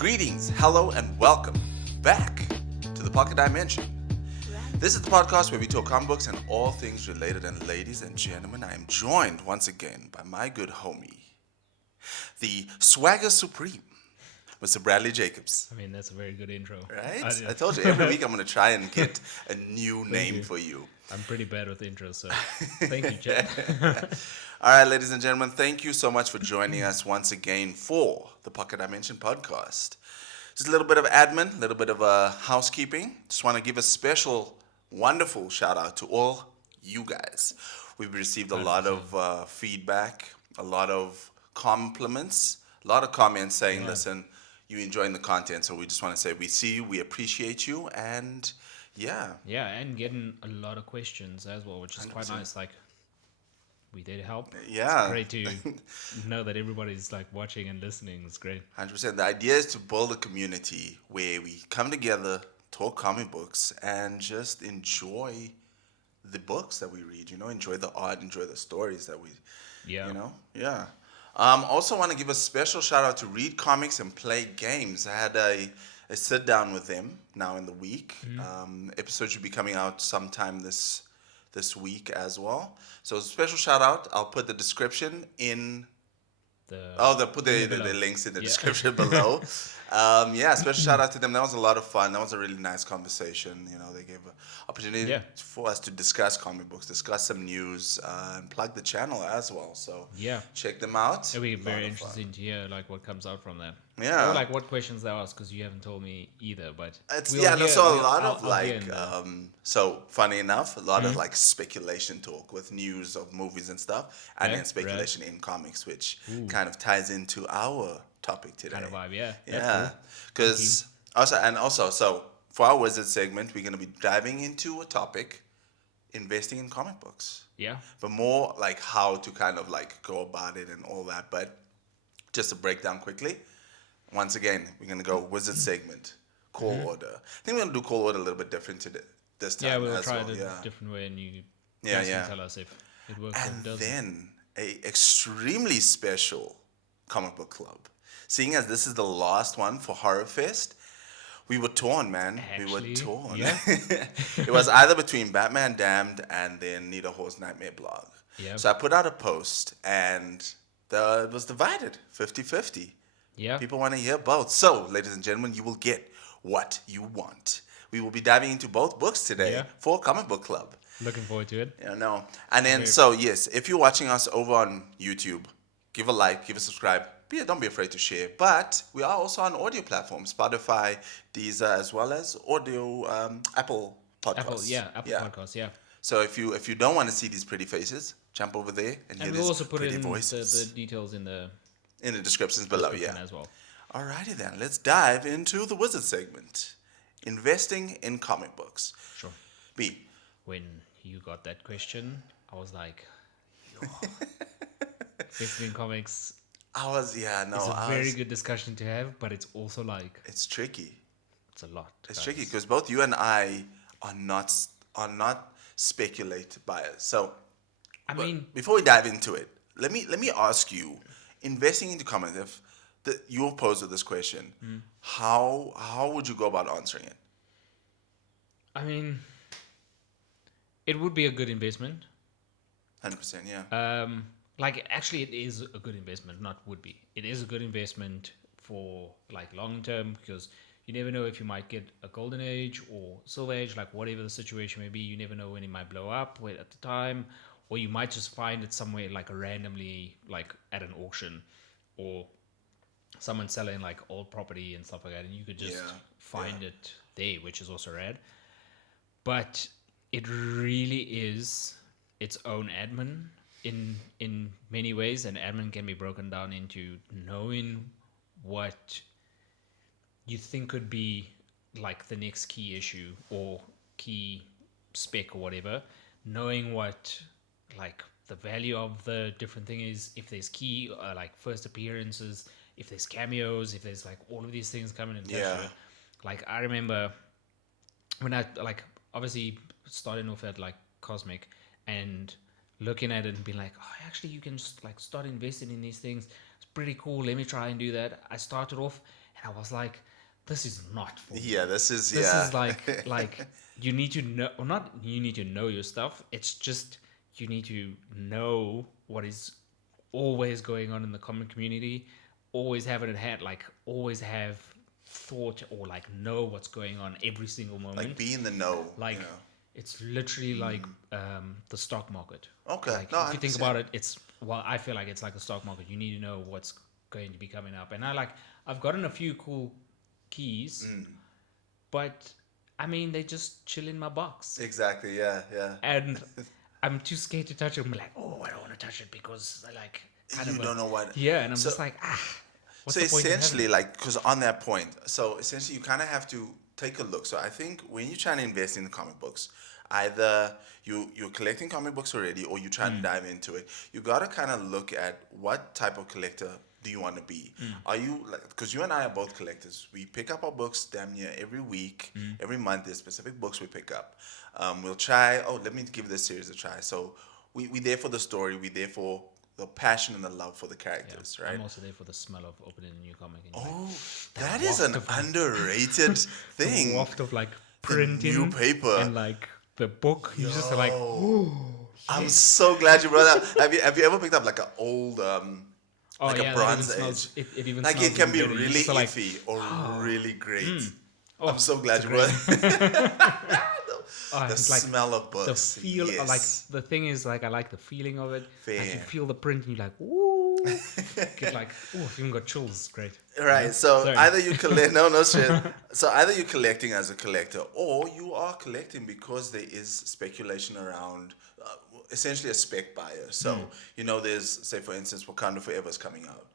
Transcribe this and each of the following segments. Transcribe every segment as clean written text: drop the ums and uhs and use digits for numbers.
Greetings, hello, and welcome back to the Pocket Dimension. This is the podcast where we talk comic books and all things related. And ladies and gentlemen, I am joined once again by my good homie, the Swagger Supreme, Mr. Bradley Jacobs. I mean, that's a very good intro. Right? I told you every week I'm going to try and get a new name you. for you. I'm pretty bad with intros, so thank you, Chad. All right, ladies and gentlemen, thank you so much for joining us once again for the Pocket Dimension podcast. Just a little bit of admin, a little bit of housekeeping. Just want to give a special, wonderful shout out to all you guys. We've received a lot of feedback, a lot of compliments, a lot of comments saying, listen, you're enjoying the content. So we just want to say we see you, we appreciate you, and yeah. Yeah, and getting a lot of questions as well, which is 100%. Quite nice. Like, we did help. Yeah. It's great to know that everybody's like watching and listening. It's great. 100%. The idea is to build a community where we come together, talk comic books, and just enjoy the books that we read, enjoy the art, enjoy the stories that we, Yeah. Also want to give a special shout out to Read Comics and Play Games. I had a sit down with them now in the week. Episode should be coming out sometime this week as well. So a special shout out. I'll put the description in. They'll put the links in the description below. Special shout out to them. That was a lot of fun. That was a really nice conversation. They gave an opportunity for us to discuss comic books, discuss some news, and plug the channel as well. So check them out. It'll be very interesting to hear like what comes out from that. Yeah. Or like what questions they ask, because you haven't told me either. But so funny enough, a lot of like speculation talk with news of movies and stuff, and then speculation in comics, which kind of ties into our topic today. Kind of vibe, yeah. Yeah, because so for our Wizard segment, we're going to be diving into a topic, investing in comic books. Yeah. But more like how to kind of like go about it and all that. But just to break down quickly, once again, we're going to go Wizard segment, call order. I think we're going to do call order a little bit different this time. Yeah, we'll try it a different way, and you can tell us if it works or it doesn't. And then a extremely special comic book club. Seeing as this is the last one for Horrorfest, we were torn, man. Actually, we were torn. Yeah. It was either between Batman Damned and then Nita Horse Nightmare blog. Yep. So I put out a post, and it was divided, 50-50. Yeah. People want to hear both. So, ladies and gentlemen, you will get what you want. We will be diving into both books today for Comic Book Club. Looking forward to it. No. And then, yes, if you're watching us over on YouTube, give a like, give a subscribe. Don't be afraid to share. But we are also on audio platforms, Spotify, Deezer, as well as audio Apple Podcasts. Apple Podcasts, yeah. So if you don't want to see these pretty faces, jump over there and hear these also put pretty in voices. the details in the descriptions below, as well. Alrighty then, let's dive into the Wizard segment. Investing in comic books. Sure. B. When you got that question, I was like, investing in comics. It's a very good discussion to have, but it's also like it's tricky. It's a lot. It's tricky because both you and I are not speculate buyers. So, before we dive into it, let me ask you, investing into comics. If you're posed with this question, how would you go about answering it? I mean, it would be a good investment. 100%, yeah. Actually, it is a good investment, not would be. It is a good investment for, like, long term, because you never know if you might get a golden age or silver age, like, whatever the situation may be. You never know when it might blow up at the time, or you might just find it somewhere, like, randomly, like, at an auction, or someone selling, like, old property and stuff like that, and you could just find it there, which is also rad. But it really is its own admin in many ways, and admin can be broken down into knowing what you think could be like the next key issue or key spec or whatever, knowing what like the value of the different thing is, if there's key like first appearances, if there's cameos, if there's like all of these things coming in. Like I remember when I like obviously starting off at like Cosmic and looking at it and being like, oh, actually you can just like start investing in these things. It's pretty cool. Let me try and do that. I started off and I was like, this is not for me. Yeah, this is This yeah. is like you need to know, or not you need to know your stuff. It's just you need to know what is always going on in the comic community. Always have it at hand, like always have thought or like know what's going on every single Like moment. be in the know, Like you know. it's literally like the stock market. Okay. Like No, I if you think understand. about it, it's well, I feel like it's like the stock market. You need to know what's going to be coming up, and I've gotten a few cool keys, but I mean they just chill in my box, Exactly. Yeah, yeah. and I'm too scared to touch it. I'm like, oh, I don't want to touch it because I like kind You of don't know what. yeah, and I'm So just like what's so the point of having essentially, it? like, because on that point, so essentially, you kind of have to take a look. So I think when you're trying to invest in the comic books, either you're collecting comic books already, or you're trying to dive into it. You gotta kind of look at what type of collector do you want to be. Are you like, because you and I are both collectors. We pick up our books damn near every week, every month. There's specific books we pick up. We'll try. Oh, let me give this series a try. So we there for the story. We there for the passion and the love for the Yeah, characters, right? I'm also there for the smell of opening a new comic, and you're like Oh, that that is an waft of underrated the thing. waft of like The new printing paper. and like the book. You just are like, Yo, oh I'm yes. so glad you brought that up. Have you ever picked up like an old Oh like a yeah, that even Bronze Age? smells. It even Like it smells can even be better. You really just are like, iffy or oh, really great. I'm oh, so it's glad a you great. brought the It's like smell of the books. feel. Like Yes. the thing is, like I like the feeling of it. Like you Fair. feel the print, and you're like, ooh, get like, ooh, I've even got chills. Great. Right. So Sorry. either you collect no shit. So either you're collecting as a collector, or you are collecting because there is speculation around essentially a spec buyer. So there's, say for instance, Wakanda Forever is coming out.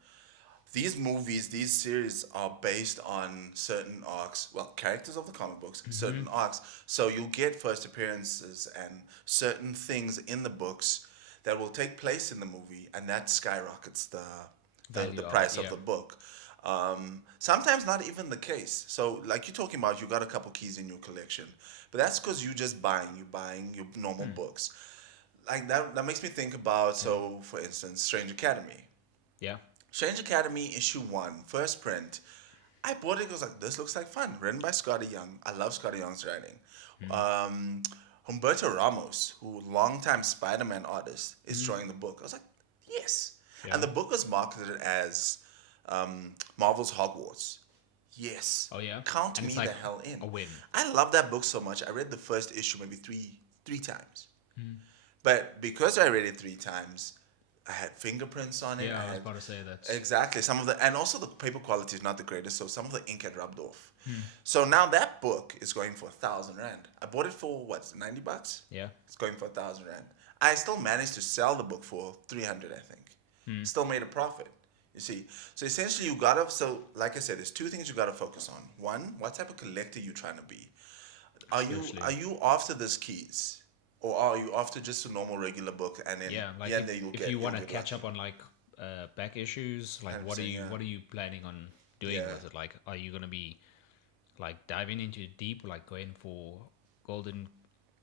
These movies, these series are based on certain arcs, well, characters of the comic books, certain arcs. So you'll get first appearances and certain things in the books that will take place in the movie, and that skyrockets the Value of it, price of yeah. the book. Sometimes not even the case. So, like you're talking about, you got a couple keys in your collection, but that's because you're buying your normal books. Like that makes me think about, so for instance, Strange Academy. Yeah. Strange Academy issue one, first print. I bought it. It was like, this looks like fun. Written by Scotty Young. I love Scotty Young's writing. Um, Humberto Ramos, who longtime Spider-Man artist, is drawing the book. I was like, yes. Yeah. And the book was marketed as Marvel's Hogwarts. Yes. Oh yeah. Count And me it's like the hell in. a win. I love that book so much. I read the first issue maybe three times. But because I read it three times, I had fingerprints on it. Yeah, I was had about to say that. exactly some of the, and also the paper quality is not the greatest, so some of the ink had rubbed off. So now that book is going for 1,000 rand. I bought it for what, $90? Yeah. It's going for 1,000 rand. I still managed to sell the book for 300, I think. Still made a profit. You see, so essentially you gotta. So like I said, there's two things you gotta focus on. One, what type of collector you trying to be. Seriously. Are you after this keys, or are you after just a normal regular book and then Yeah, like then you'll if you want to get catch lucky. up on like back issues, like 100%, yeah. what are you planning on doing Yeah. with it? Like, are you gonna be like diving into it deep, like going for golden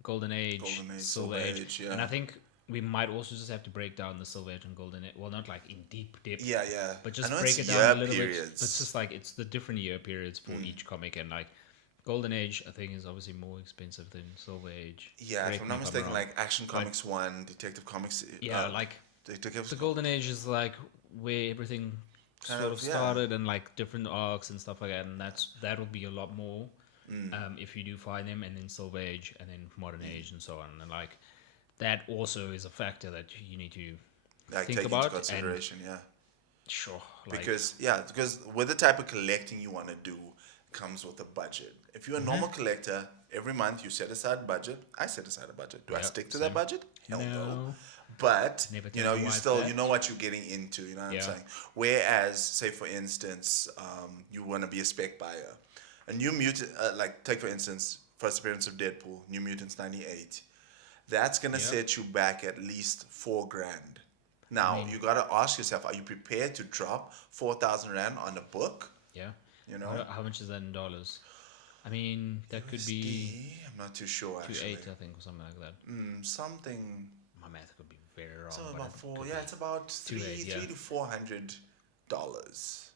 golden age, silver age? yeah. And I think we might also just have to break down the silver age and golden age. Well, not like in deep depth, Yeah, yeah. but I just know break it's it down year a little bit. periods. It's just like it's the different year periods for each comic, and like golden age, I think, is obviously more expensive than silver age. Yeah, Correct if I'm me not mistaken, wrong. like Action Comics 1, Detective Comics. Yeah, like Detective. the golden age is like where everything Kind sort of, of yeah. started, and like different arcs and stuff like that, and that will be a lot more if you do find them. And then silver age, and then modern age, and so on, and like that also is a factor that you need to Like think take about. into consideration, yeah. And sure, like Because with the type of collecting you want to do comes with a budget. If you're a normal collector, every month you set aside a budget. I set aside a budget. Do I Yep, stick to same. that budget? Hell no. No. But Never you tell know, my you wife still that. you know what you're getting into. You know what Yeah. I'm saying. Whereas, say for instance, you want to be a spec buyer, a New Mutant, like take for instance, first appearance of Deadpool, New Mutants '98. That's gonna Yep. set you back at least $4,000. Now mean- you gotta ask yourself: are you prepared to drop 4,000 rand on a book? yeah. You know, How much is that in dollars? I mean, that could be USD? I'm not too sure actually. 2.8, I think, or something like that. Something. My math could be very wrong. So but about it four. could Yeah, be it's about 2.8, yeah. $300 to $400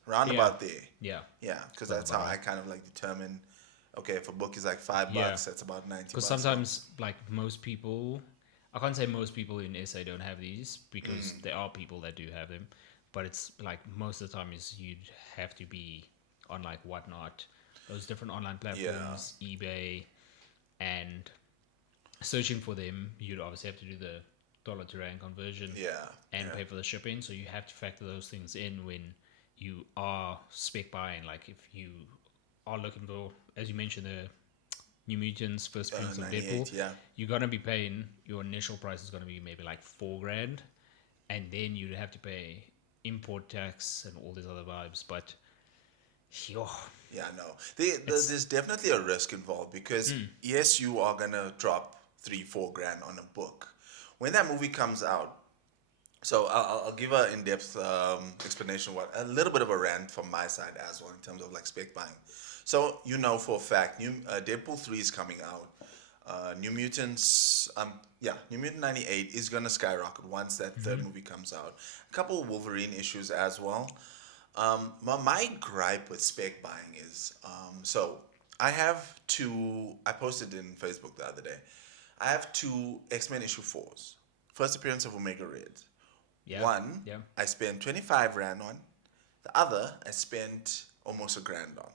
round Yeah. about there. Yeah. Yeah, because That's that's how about I right. kind of like determine. Okay, if a book is like $5, Yeah. that's about 90 Because bucks. So, sometimes, like most people, I can't say most people in SA don't have these because there are people that do have them, but it's like most of the time is you'd have to be on like Whatnot, those different online yeah, platforms, eBay, and searching for them. You'd obviously have to do the dollar to rand conversion yeah, and yeah. pay for the shipping. So you have to factor those things in when you are spec buying. Like if you are looking for, as you mentioned, the New Mutants first appearance of Deadpool, 98, yeah. you're gonna be paying your initial price is gonna be maybe like 4 grand, and then you'd have to pay import tax and all these other vibes. But yo, Yeah, no. it's There's definitely a risk involved because yes, you are gonna drop 3, 4 grand on a book. When that movie comes out, so I'll give an in-depth explanation. What a little bit of a rant from my side as well in terms of like spec buying. So you know for a fact, new Deadpool 3 is coming out. New Mutants, New Mutant 98 is gonna skyrocket once that third movie comes out. A couple of Wolverine issues as well. My gripe with spec buying is so I have two. I posted in Facebook the other day. I have two X-Men issue 4s. First appearance of Omega Red. yeah, One yeah, I spent 25 rand on. The other I spent almost a grand on.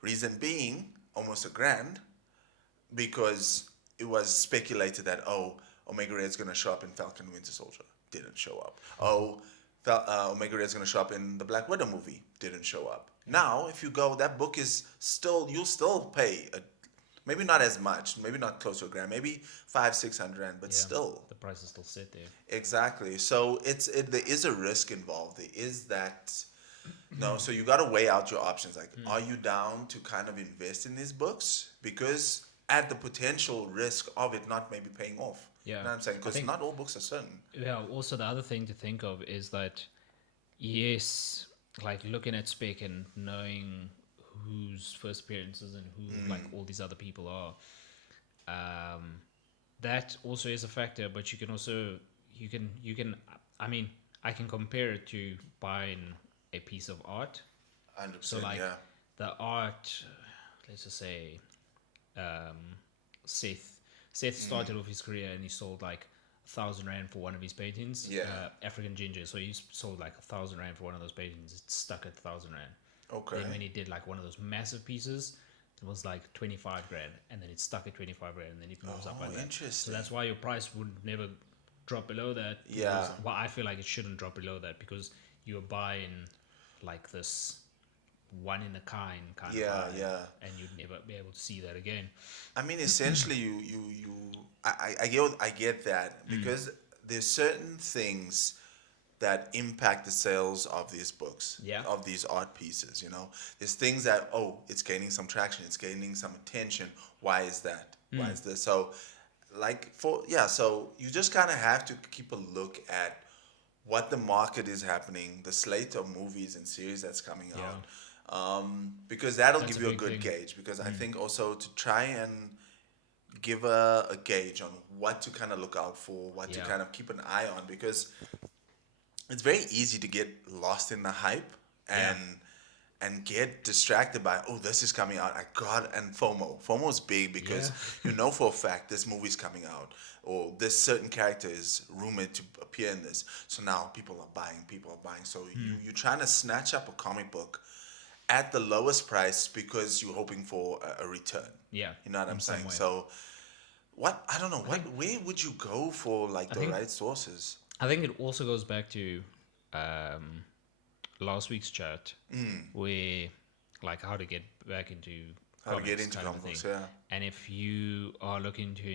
Reason being almost a grand because it was speculated that Omega Red's gonna show up in Falcon and Winter Soldier. Didn't show up. Omega Red's gonna show up in the Black Widow movie. Didn't show up. Now, if you go, that book is still you'll still pay maybe not as much, maybe not close to a grand, maybe 500-600 rand, but yeah. still. The price is still set there. Exactly. So there is a risk involved. There is that. No, so you got to weigh out your options. Like, are you down to kind of invest in these books because at the potential risk of it not maybe paying off? You Yeah, know what I'm saying? I Because think. not all books are certain. Yeah. Also, the other thing to think of is that yes, like looking at spec and knowing whose first appearances and who like all these other people are, that also is a factor. But you can also you can I mean I can compare it to buying a piece of art. So 100%. like Yeah. the art, let's just say, um, Seth. Seth started off his career and he sold like 1,000 rand for one of his paintings. Yeah. African ginger. So he sold like 1,000 rand for one of those paintings. It stuck at 1,000 rand. Okay. Then when he did like one of those massive pieces, it was like 25 grand, and then it stuck at 25 grand, and then it moves up like that. So interesting. that's why your price would never drop below that. Yeah. Well, I feel like it shouldn't drop below that because you're buying like this one in a kind kind of Yeah, vibe, yeah. and you'd never be able to see that again. I mean, essentially, I get that because there's certain things that impact the sales of these books, Yeah. of these art pieces. There's things that it's gaining some traction, it's gaining some attention. Why is that? Why is this? So, so you just kind of have to keep a look at what the market is happening, the slate of movies and series that's coming Yeah. out. Because that'll That's give a you a big good thing. gauge. Because I think also to try and give a gauge on what to kind of look out for, what to Yeah. kind of keep an eye on, because it's very easy to get lost in the hype and get distracted by this is coming out. And FOMO is big because Yeah. you know for a fact this movie's coming out or this certain character is rumored to appear in this. So now people are buying. So you're trying to snatch up a comic book at the lowest price because you're hoping for a return. Yeah. You know what I'm in some saying? way. So I don't know, where would you go for like the think- right sources? I think it also goes back to last week's chat where like how to get back into How to get comics into kind of comic books, thing. yeah. And if you are looking to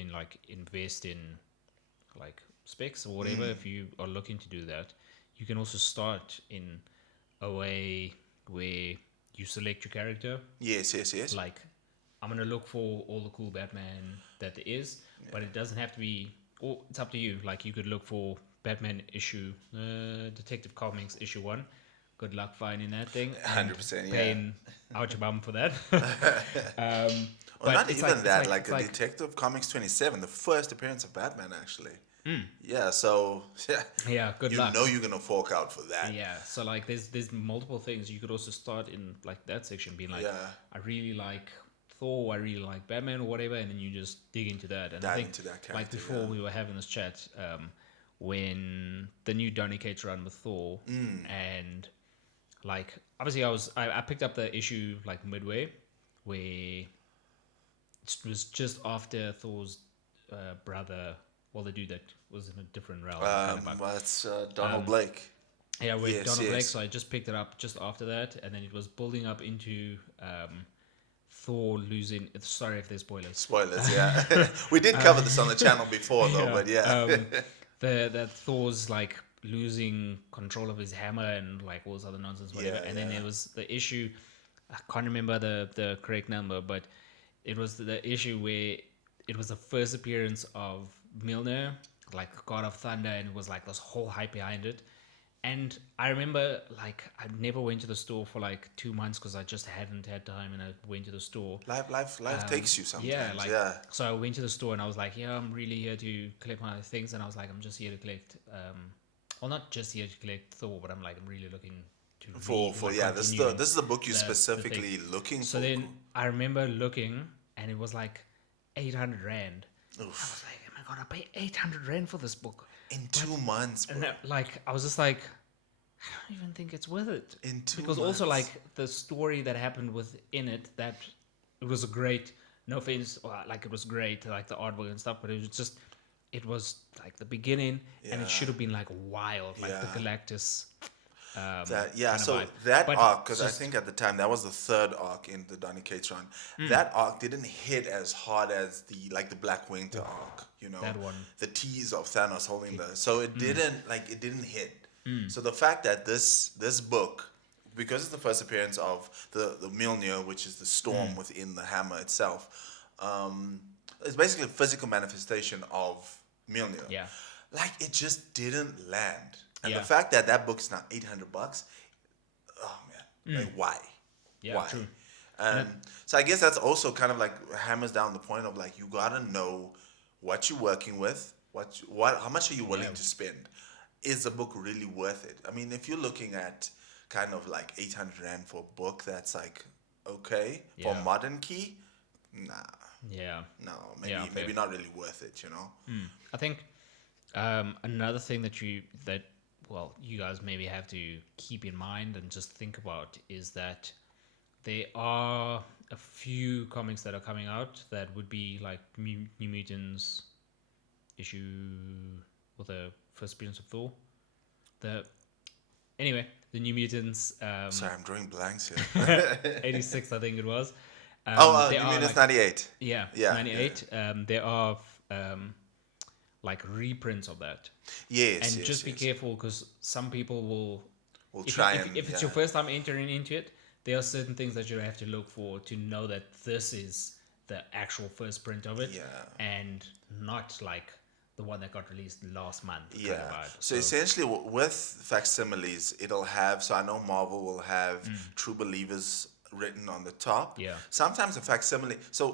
invest in like specs or whatever, if you are looking to do that, you can also start in a way where you select your character. Yes. Like I'm gonna look for all the cool Batman that there is, but it doesn't have to be. Or it's up to you. Like you could look for Batman Detective Comics issue 1. Good luck finding that thing. 100%, yeah. Paying out your bum for that. Or But not it's even that, it's like a Detective Comics 27, the first appearance of Batman, actually. Yeah, so yeah, Yeah, good you luck. know you're gonna fork out for that. Yeah, so like there's multiple things you could also start in like that section, being like, Yeah, I really like Thor, I really like Batman or whatever, and then you just dig into that. And I dive think into that like character. before we were having this chat, when the new Donny Cates run with Thor, and like obviously I picked up the issue like midway, where it was just after Thor's brother, well the dude that was in a different realm, kind of bug. That's Donald Blake. Yeah, with Yes, Donald Blake. yes. So I just picked it up just after that, and then it was building up into Thor losing. Sorry if there's spoilers. Spoilers, yeah. We did cover this on the channel before, though, but yeah. That Thor's like losing control of his hammer and like all this other nonsense, whatever. Yeah, And then yeah. there was the issue. I can't remember the correct number, but it was the issue where it was the first appearance of Mjolnir, like God of Thunder, and it was like this whole hype behind it. And I remember, like, I never went to the store for like 2 months because I just hadn't had time, and I went to the store. Life takes you sometimes. Yeah, like, Yeah. so I went to the store and I was like, yeah, I'm really here to collect my things. And I was like, I'm just here to collect, well, not just here to collect Thor, but I'm like, I'm really looking to For like, yeah, this is continue this is the book you're the specifically thing. looking So for. then I remember looking, and it was like 800 Rand. I was like, am I gonna pay 800 Rand for this book? In 2 months, bro. And like, I was just like, I don't even think it's worth it. In 2 Because also months. like the story that happened within it, that it was a great, no offense, like it was great, like the artwork and stuff, but it was just, it was like the beginning, and Yeah. it should have been like wild, like the Yeah. Galactus. That yeah, kind of so vibe. that But arc, because I just- think at the time that was the third arc in the Donny Cates run. That arc didn't hit as hard as the Black Winter arc. You know, That one. the tease of Thanos holding so it didn't hit. So the fact that this book, because it's the first appearance of the Mjolnir, which is the storm within the hammer itself, it's basically a physical manifestation of Mjolnir. Yeah. Like it just didn't land. And Yeah. the fact that that book's now $800, oh man, like why? Yeah, Why? true. So I guess that's also kind of like hammers down the point of like you gotta know what you're working with, how much are you willing Yeah. to spend? Is the book really worth it? I mean, if you're looking at kind of like 800 Rand for a book that's like okay for Yeah. modern key, nah, Yeah. no, Yeah, maybe fair. not really worth it, you know? I think another thing that you guys maybe have to keep in mind and just think about is that there are a few comics that are coming out that would be like New Mutants issue with the first appearance of Thor. The New Mutants Sorry, I'm drawing blanks here. 86, I think it was. You there mean are, it's like, 98? yeah, Yeah, 98. There are like reprints of that. Yes, And yes, just be yes. careful because some people will. We'll If, try if, and if it's yeah. your first time entering into it, there are certain things that you have to look for to know that this is the actual first print of it, Yeah. and not like the one that got released last month. kind of Yeah. vibe. So essentially, with facsimiles, it'll have. So I know Marvel will have True Believers written on the top. Yeah. Sometimes a facsimile. So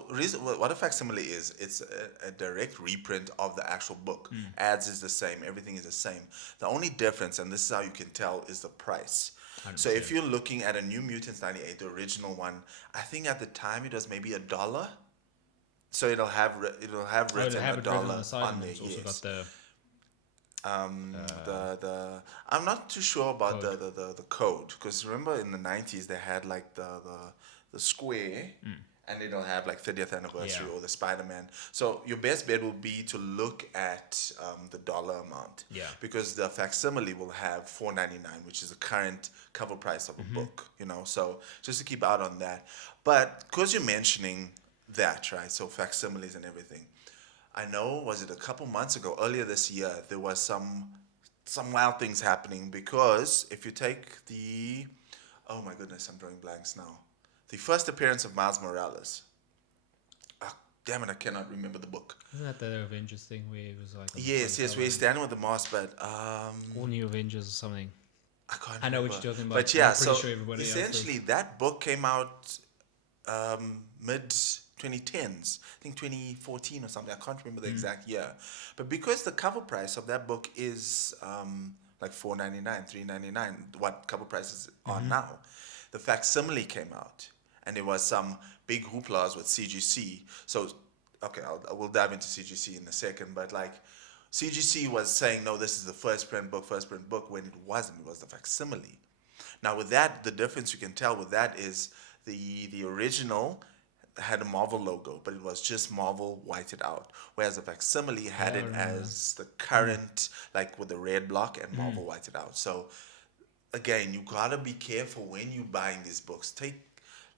what a facsimile is, it's a direct reprint of the actual book. Ads is the same. Everything is the same. The only difference, and this is how you can tell, is the price. So if you're looking at a New Mutants 98, the original one, I think at the time it was maybe $1. So it'll have written Oh, it'll have $1 it written on the side, on and there. it's also Yes. got the The I'm not too sure about the code, because remember in the 90s they had like the square and it'll have like 30th anniversary Yeah. or the Spider-Man. So your best bet will be to look at the dollar amount. Yeah. Because the facsimile will have $4.99, which is the current cover price of a book, you know. So just to keep out on that. But because you're mentioning that, right? So facsimiles and everything. I know, was it a couple months ago, earlier this year, there was some wild things happening, because if you take the, oh my goodness, I'm drawing blanks now. The first appearance of Miles Morales. Ah, damn it, I cannot remember the book. Isn't that the Avengers thing where it was like on the Yes, front yes, cover? we're standing with the mask, but All New Avengers or something. I can't I know what remember. you're talking about. But yeah, I'm pretty so sure everybody else essentially that book came out mid 2010s, I think 2014 or something. I can't remember the exact year. But because the cover price of that book is like $4.99, $3.99, what cover prices are now, the facsimile came out, and there was some big hooplas with CGC. So, okay, we'll dive into CGC in a second, but like CGC was saying, no, this is the first print book, when it wasn't. It was the facsimile. Now, with that, the difference you can tell with that is the original had a Marvel logo, but it was just Marvel whited out. Whereas the facsimile had it as the current, like with the red block, and Marvel whited out. So again, you gotta be careful when you're buying these books.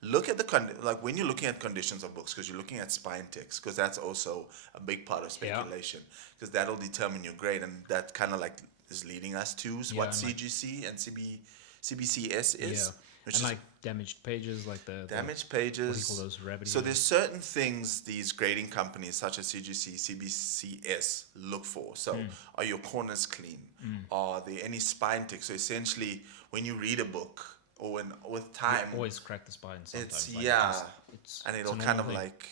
Look at like when you're looking at conditions of books, because you're looking at spine ticks, because that's also a big part of speculation, because that'll determine your grade, and that kind of like is leading us to what CGC and CBCS is. Which and is like damaged pages, like the damaged pages. What do you call those? Revenue. So there's certain things these grading companies such as CGC, CBCS look for. So are your corners clean? Are there any spine ticks? So essentially, when you read a book, or when with time, you always crack the spine. Sometimes, it's and it'll kind of thing. Like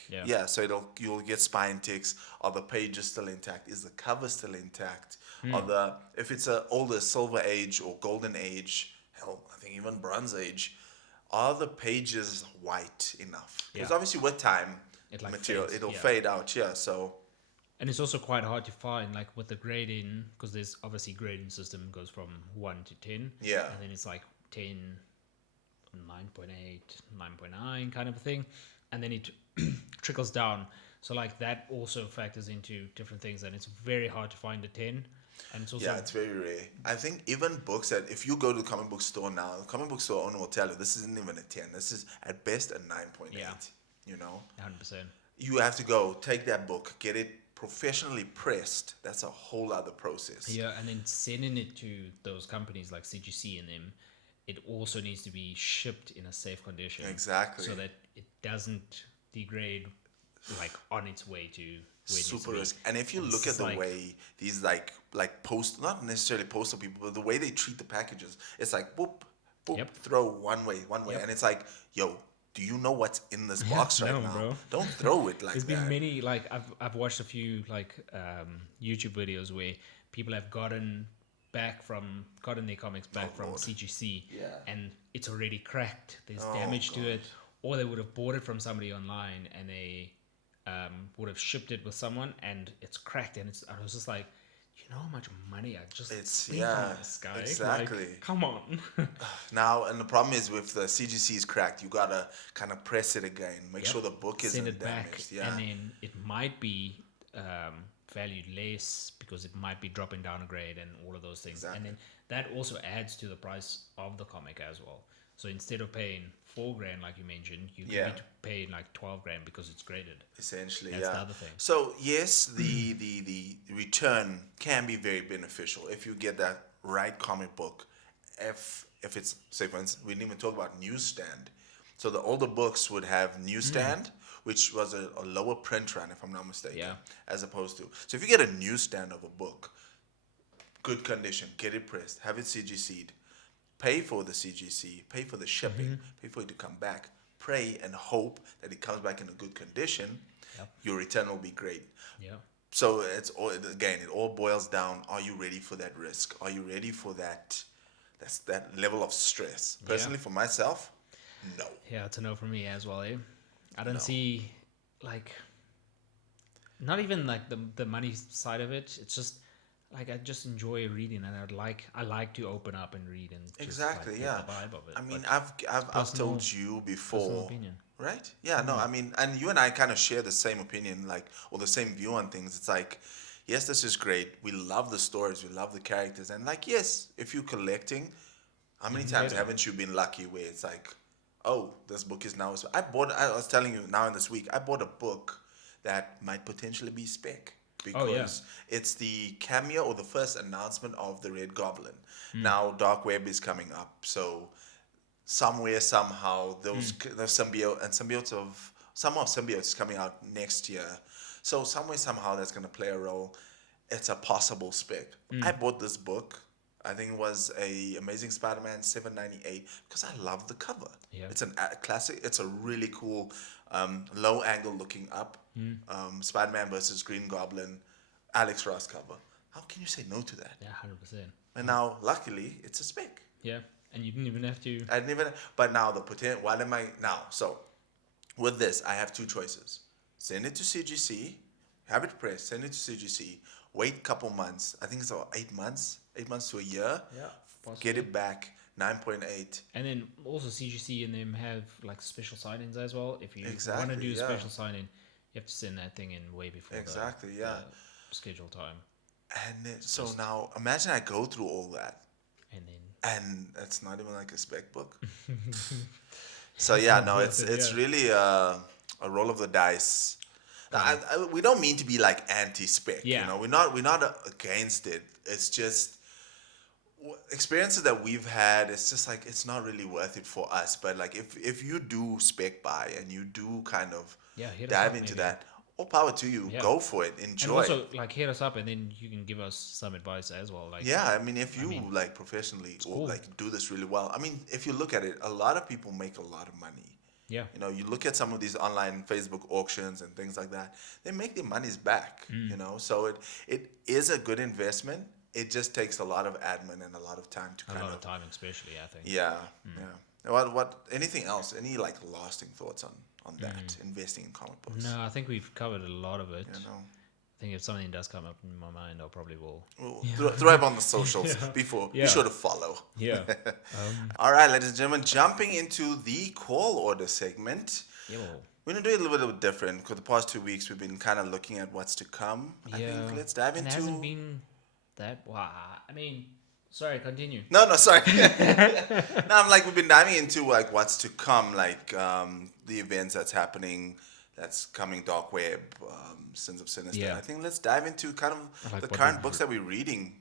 so you'll get spine ticks. Are the pages still intact? Is the cover still intact? Are if it's an older Silver Age or Golden Age, hell, I think even Bronze Age, are the pages white enough? Because obviously with time, it'll fade out. Yeah, so. And it's also quite hard to find, like with the grading, because there's obviously grading system goes from 1 to 10. Yeah. And then it's like 10, 9.8, 9.9 kind of a thing, and then it trickles down. So like that also factors into different things, and it's very hard to find a 10. And it's also it's very rare. I think even books that if you go to the comic book store now, the comic book store owner will tell you this isn't even a 10. This is at best a 9.8. You know, 100%. You have to go take that book, get it professionally pressed. That's a whole other process. Yeah, and then sending it to those companies like CGC and them, it also needs to be shipped in a safe condition. Exactly. So that it doesn't degrade like on its way to super risk. And if you look at the way these like not necessarily postal people, but the way they treat the packages, it's like boop, throw one way, and it's like, yo, do you know what's in this box right now? Bro. Don't throw it like that. There's been many, like I've watched a few like YouTube videos where people have gotten their comics back from CGC, and it's already cracked. There's damage to it, or they would have bought it from somebody online and they would have shipped it with someone, and it's cracked. And I was just like, you know how much money I just spent on this guy? Exactly. Like, come on. Now, and the problem is with the CGC is cracked, you gotta kind of press it again, make sure the book isn't damaged. Back, and then it might be valued less because it might be dropping down a grade and all of those things. Exactly. And then that also adds to the price of the comic as well. So instead of paying $4,000 like you mentioned, you need to pay like $12,000 because it's graded. Essentially, that's the other thing. So yes, the return can be very beneficial if you get that right comic book. If it's, say for instance, we didn't even talk about newsstand. So the older books would have newsstand, which was a lower print run, if I'm not mistaken, as opposed to. So if you get a newsstand of a book, good condition, get it pressed, have it CGC'd, pay for the CGC, pay for the shipping, pay for it to come back, pray and hope that it comes back in a good condition, your return will be great. Yeah. So it all boils down, are you ready for that risk? Are you ready for that level of stress? Personally, for myself, no. Yeah, it's a no for me as well, eh? I don't see, like, not even like the money side of it. It's just like I just enjoy reading, and I like to open up and read and just, like, get the vibe of it. I mean, I've told you before, right? Yeah, no, I mean, and you and I kind of share the same opinion, like, or the same view on things. It's like, yes, this is great. We love the stories, we love the characters, and like, yes, if you're collecting, how many times haven't you been lucky where it's like, oh, this book is now. I was telling you now in this week, I bought a book that might potentially be spec. Because it's the cameo or the first announcement of the Red Goblin. Now Dark Web is coming up, so somewhere, somehow, the symbiote and some of symbiote is coming out next year. So somewhere, somehow, that's going to play a role. It's a possible spec. I bought this book. I think it was a Amazing Spider-Man 798 because I love the cover. Yeah. It's a classic. It's a really cool low angle looking up Spider-Man versus Green Goblin Alex Ross cover. How can you say no to that? Yeah, 100%. And now, luckily, it's a spec. Yeah, and you didn't even have to. I didn't even. But now the potential. What am I now? So with this, I have two choices: send it to CGC, have it pressed, send it to CGC, wait a couple months. I think it's about 8 months to a year. Yeah, possibly. Get it back 9.8. And then also CGC and them have like special sign-ins as well. If you want to Exactly, do a yeah. special sign-in, you have to send that thing in way before Exactly, the yeah. scheduled time. And then, so now imagine I go through all that, And then and it's not even like a spec book. So yeah, no, it's really a roll of the dice. We don't mean to be like anti-spec. Yeah. You know, we're not against it. It's just experiences that we've had. It's just like it's not really worth it for us. But like if you do spec buy and you do kind of hit us dive up into maybe. that, all power to you. Yeah. Go for it. And Enjoy. also like hit us up and then you can give us some advice as well. Like Yeah, I mean, if you like professionally or cool. like do this really well, I mean, if you look at it, a lot of people make a lot of money. Yeah. You know, you look at some of these online Facebook auctions and things like that, they make their monies back, you know, so it is a good investment. It just takes a lot of admin and a lot of time to A kind lot of, of time especially, I think. yeah. Anything else? Any like lasting thoughts on that, investing in comic books? No, I think we've covered a lot of it. You know? I think if something does come up in my mind, I probably will. We'll throw it on the socials before. Yeah. Be sure to follow. Yeah. All right, ladies and gentlemen, jumping into the call order segment. Yeah. We're going to do it a little bit different because the past 2 weeks we've been kind of looking at what's to come. I think let's dive It into... hasn't been that. Wow. I mean, sorry, continue. No, sorry. No, I'm like, we've been diving into like what's to come, like the events that's happening, that's coming, Dark Web, Sins of Sinister. Yeah. I think let's dive into kind of Like the what current we've books that we're reading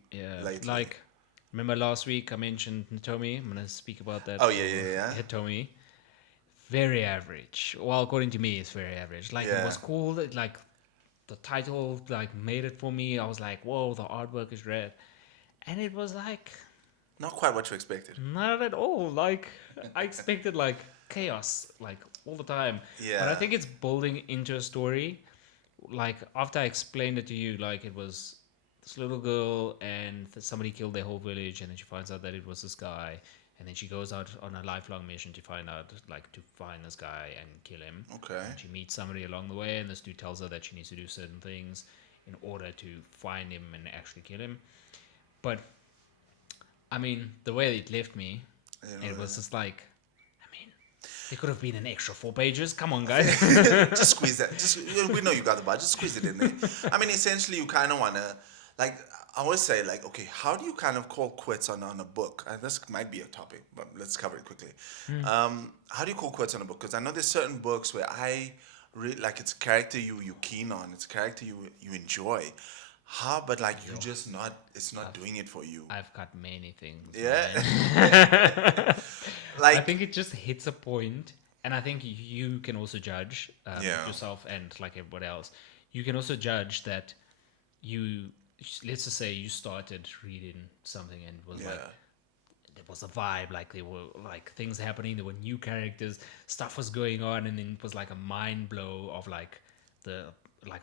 lately. Like, remember last week I mentioned Hitomi? I'm going to speak about that. Oh, yeah. Hitomi. Very average. Well, according to me, it's very average. Like, it was cool. Like, the title, like, made it for me. I was like, whoa, the artwork is red. And it was like... Not quite what you expected. Not at all. Like, I expected, like, chaos, like, all the time. Yeah. But I think it's building into a story. Like, after I explained it to you, like, it was this little girl and somebody killed their whole village, and then she finds out that it was this guy, and then she goes out on a lifelong mission to find out, like, to find this guy and kill him. Okay. And she meets somebody along the way, and this dude tells her that she needs to do certain things in order to find him and actually kill him. But, I mean, the way it left me, it was just like, there could have been an extra 4 pages. Come on, guys. Just squeeze that. We know you got the budget. Just squeeze it in there. I mean, essentially, you kind of want to, like, I always say, like, okay, how do you kind of call quits on a book? This might be a topic, but let's cover it quickly. How do you call quits on a book? Because I know there's certain books where I really, like, it's a character you're keen on. It's a character you enjoy. But like you just not, it's not doing it for you. I've got many things. Yeah. Like I think it just hits a point, and I think you can also judge yourself and like everybody else. You can also judge that let's just say you started reading something and it was like there was a vibe, like there were like things happening, there were new characters, stuff was going on, and then it was like a mind blow of like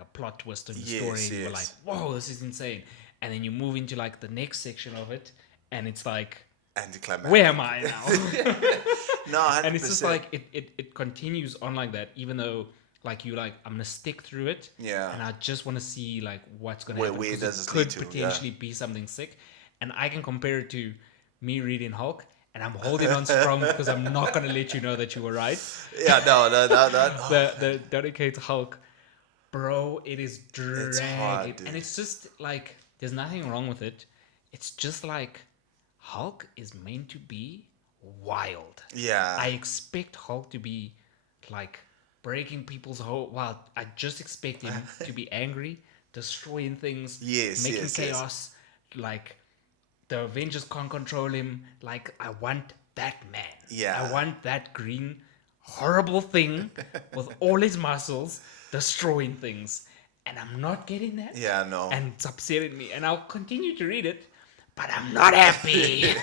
a plot twist in the story. And you were like, whoa, this is insane. And then you move into like the next section of it, and it's like, anticlimactic. Where am I now? No, 100%. And it's just like it continues on like that, even though like you like I'm gonna stick through it. Yeah. And I just want to see like what's gonna happen. Where does it this could lead to? potentially be something sick, and I can compare it to me reading Hulk. And I'm holding on strong because I'm not gonna let you know that you were right. Yeah, no. The dedicated Hulk. Bro, it is dragging. It's hard, dude. And it's just like, there's nothing wrong with it. It's just like, Hulk is meant to be wild. Yeah. I expect Hulk to be like breaking people's whole. Well, I just expect him to be angry, destroying things, making chaos. Like, the Avengers can't control him. Like, I want that man. Yeah. I want that green, horrible thing with all his muscles destroying things, and I'm not getting that. Yeah, no. And it's upsetting me, and I'll continue to read it, but I'm not happy.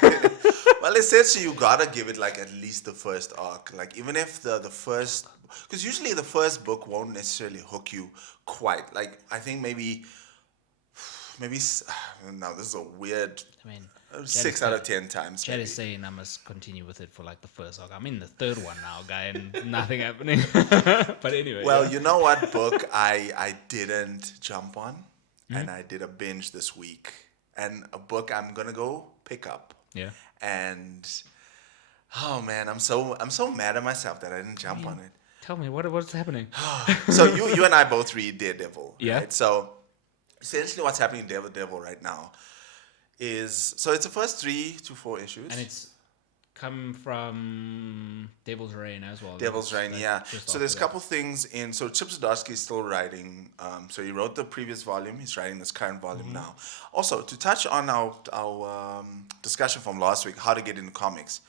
Well, essentially, you gotta give it like at least the first arc. Like even if the first, because usually the first book won't necessarily hook you quite. Like I think maybe no, this is a weird I mean, Chad is 6 out of 10 times. Chad is Maybe. saying I must continue with it for like the first arc. I'm in the third one now, guy, and nothing happening. But anyway, Well, yeah. you know what book I didn't jump on, and I did a binge this week, and a book I'm gonna go pick up, Yeah. and oh man, I'm so mad at myself that I didn't jump on it. Tell me what's happening. So you and I both read Daredevil, Yeah. right? So essentially, what's happening in Daredevil right now is so it's the first 3 to 4 issues. And it's come from Devil's Reign as well. Devil's Reign, yeah. Just So there's a after couple things in. So Chip Zdarsky is still writing. So he wrote the previous volume. He's writing this current volume Mm-hmm. now. Also, to touch on our discussion from last week, how to get into comics.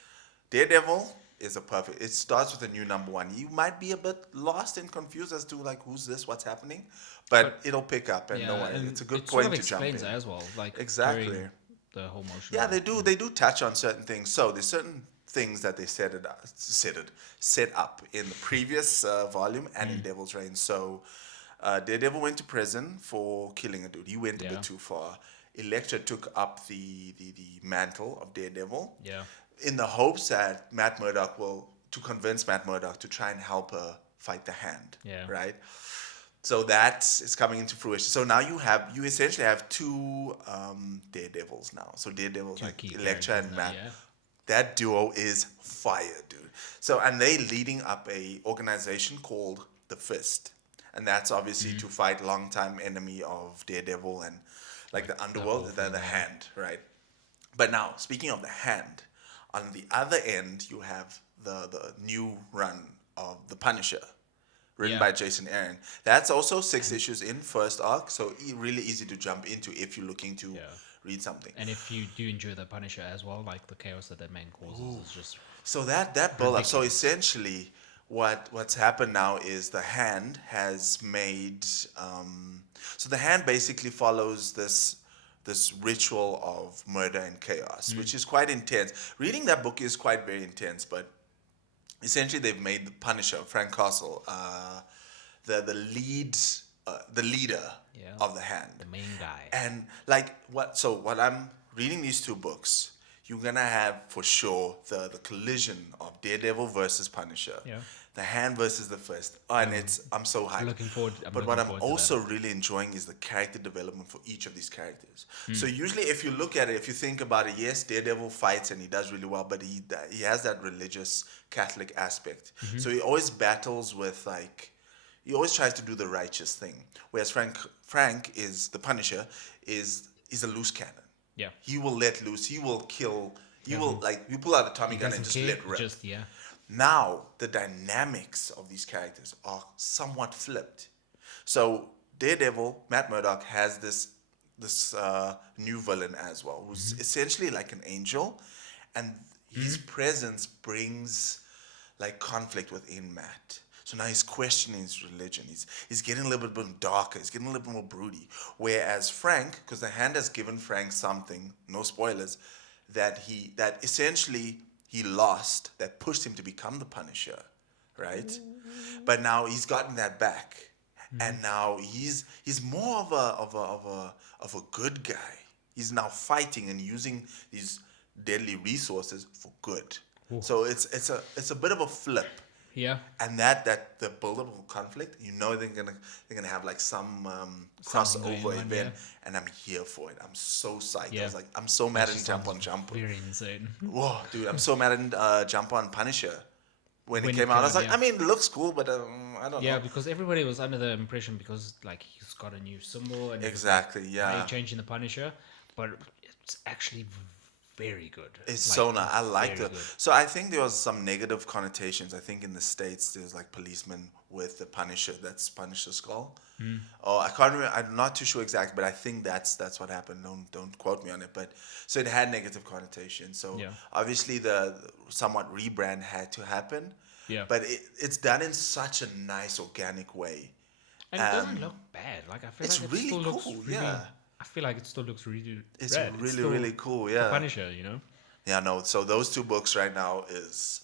Daredevil is a perfect. It starts with a new #1. You might be a bit lost and confused as to like who's this, what's happening, but it'll pick up and that. don't worry. and It's a good it sort point of to jump explains in. it as well, like Exactly. during the whole motion. Yeah, of they it. do. They do touch on certain things. So there's certain things that they set up in the previous volume and in Devil's Reign. So Daredevil went to prison for killing a dude. He went a Yeah. bit too far. Elektra took up the mantle of Daredevil Yeah. in the hopes that to convince Matt Murdock to try and help her fight the Hand. Yeah. Right. So that is coming into fruition. So now you essentially have two Daredevils now. So Daredevil's Two like key Elektra and characters now, Matt. yeah. That duo is fire, dude. So and they leading up a organization called the Fist, and that's obviously Mm-hmm. to fight longtime enemy of Daredevil and like the underworld, whole the thing, yeah. Hand, right? But now speaking of the Hand, on the other end you have the new run of the Punisher, written Yeah. by Jason Aaron. That's also 6 issues in first arc, so really easy to jump into if you're looking to Yeah. read something. And if you do enjoy the Punisher as well, like the chaos that man causes is just So that build up. So Ridiculous. essentially, what's happened now is the Hand has made. So the Hand basically follows this ritual of murder and chaos, which is quite intense. Reading that book is quite very intense, but essentially they've made the Punisher, Frank Castle, the leader Yeah. of the Hand. the main guy. And like what I'm reading these 2 books, you're gonna have for sure the collision of Daredevil versus Punisher. Yeah. The Hand versus the Fist. Oh, and I'm so hyped. Looking forward- I'm but looking what I'm forward to also really enjoying is the character development for each of these characters. Hmm. So usually if you look at it, if you think about it, yes, Daredevil fights and he does really well, but he has that religious Catholic aspect. Mm-hmm. So he always battles with like he always tries to do the righteous thing. Whereas Frank is the Punisher is a loose cannon. Yeah. He will let loose. He will kill. He will like you pull out a Tommy gun and Doesn't just care, let rip. just yeah. Now the dynamics of these characters are somewhat flipped. So Daredevil, Matt Murdock has this new villain as well, who's essentially like an angel, and his presence brings like conflict within Matt. So now he's questioning his religion. He's getting a little bit more darker. He's getting a little bit more broody. Whereas Frank, because the Hand has given Frank something, no spoilers, that essentially he lost, that pushed him to become the Punisher, right? But now he's gotten that back, and now he's more of a good guy. He's now fighting and using these deadly resources for good. So it's a bit of a flip. Yeah. And that the build-up of conflict, they're gonna have like some Something going crossover on, event, yeah. and I'm here for it. I'm so psyched. I Yeah. was like, I'm so mad That at Jump sounds on. Very insane. Whoa, dude, I'm so mad at Jump on Punisher. When it When came out, I was like, yeah. I mean, it looks cool, but I don't Yeah, know. because everybody was under the impression because like he's got a new symbol and Exactly, why are yeah. you changing the Punisher, but it's actually very good. It's Like, so nice. I liked very it. good. So I think there was some negative connotations. I think in the States there's like policemen with the Punisher. That's Punisher skull. Hmm. Oh, I can't remember. I'm not too sure exactly, but I think that's what happened. Don't quote me on it. But so it had negative connotations. So Yeah. obviously the somewhat rebrand had to happen. Yeah. But it's done in such a nice organic way. And it doesn't look bad. Like I feel it's like it really still looks cool, really. yeah. I feel like it still looks really It's rad. It's really, still really cool. the Yeah. Punisher, you know? Yeah, no. So those two books right now is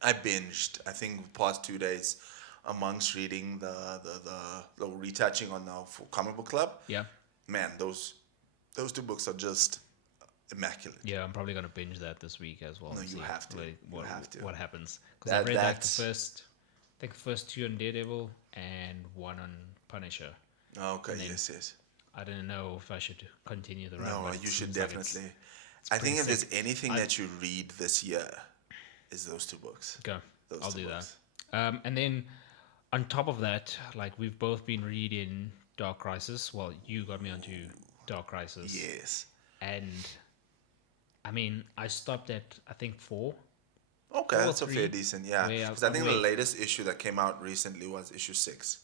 I binged. I think the past 2 days, amongst reading the retouching on the comic book club. Yeah. Man, those two books are just immaculate. Yeah, I'm probably gonna binge that this week as well. No, and you see have to. like, You have to. what happens? Because I That read like that's I think the first two on Daredevil and one on Punisher. okay. And then Yes. I didn't know if I should continue the run. No, but it you should seems like it's definitely. I think pretty if there's sick. anything I- that you read this year, is those two books. Go. Those I'll two do books. that. And then on top of that, like we've both been reading Dark Crisis. Well, you got me onto Dark Crisis. Yes. And I mean, I stopped at I think 4. Okay, 4 or that's a 3. fair decent. Yeah, Where because I think the wait. latest issue that came out recently was issue 6.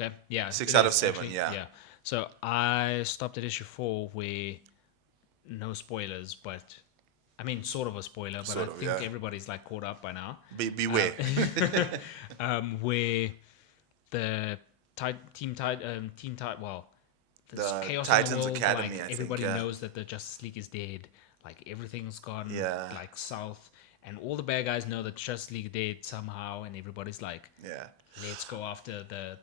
Okay. Yeah. 6 it out of is 7, actually, yeah. Yeah. So I stopped at issue 4 where no spoilers, but I mean, sort of a spoiler, but Sort I of, think yeah. everybody's like caught up by now. Beware. Where the well, there's The chaos Titans in the world. Academy, Like I think, everybody yeah. knows that the Justice League is dead. Like everything's gone Yeah. like south, and all the bad guys know that Justice League dead somehow, and everybody's like, Yeah. let's go after the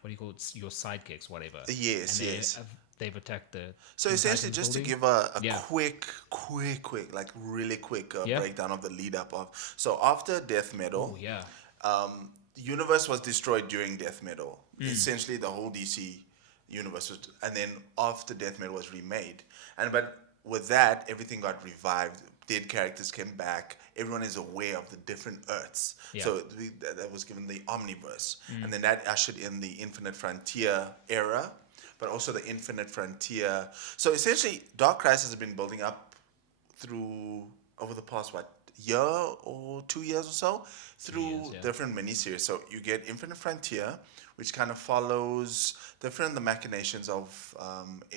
what do you call it? Your sidekicks, whatever. Yes, and yes. They've attacked the. So Teen essentially, Titans just to building. give a Yeah. quick, like really quick Yeah. breakdown of the lead up of. So after Death Metal, Oh yeah. the universe was destroyed during Death Metal. Hmm. Essentially, the whole DC universe was, and then after Death Metal was remade, but with that, everything got revived. Dead characters came back. Everyone is aware of the different Earths. Yeah. So that was given the Omniverse, and then that ushered in the Infinite Frontier era, but also the Infinite Frontier. So essentially, Dark Crisis has been building up through over the past year or 2 years or so through years, yeah. different miniseries. So you get Infinite Frontier, which kind of follows the machinations of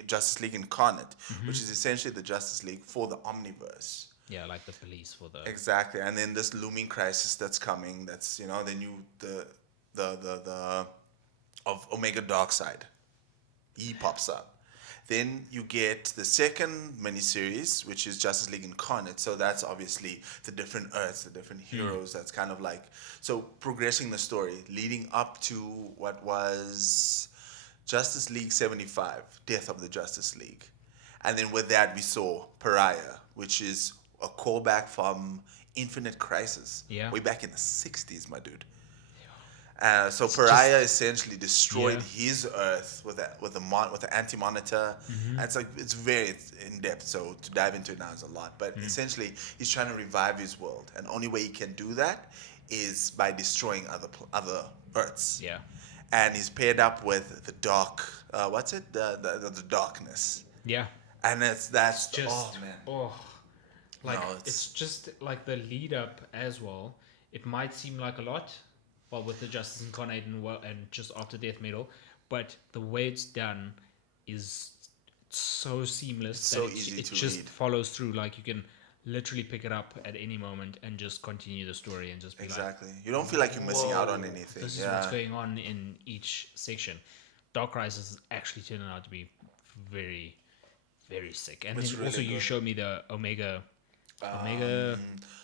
Justice League Incarnate, which is essentially the Justice League for the Omniverse. Yeah, like the police for the. Exactly, and then this looming crisis that's coming. That's the new the of Omega Darkseid. He pops up. Then you get the second miniseries, which is Justice League Incarnate. So that's obviously the different Earths, the different heroes. That's kind of like so progressing the story, leading up to what was Justice League 75, Death of the Justice League, and then with that we saw Pariah, which is a callback from Infinite Crisis, Yeah. way back in the 60s, my dude. So Pariah essentially destroyed his Earth with the anti-monitor, and it's very in depth. So to dive into it now is a lot, but essentially he's trying to revive his world, and only way he can do that is by destroying other Earths. Yeah. And he's paired up with the dark. What's it? The darkness. Yeah. And that's Just oh man. like No, it's just like the lead up as well. It might seem like a lot, well, with the Justice Incarnate and just after Death Metal, but the way it's done is so seamless So that easy it to just read. follows through. Like you can literally pick it up at any moment and just continue the story and just be Exactly. You don't feel like you're missing out on "Whoa, anything. This is yeah. what's going on in each section. Dark Crisis is actually turning out to be very, very sick. And It's then really also you good. showed me the Omega.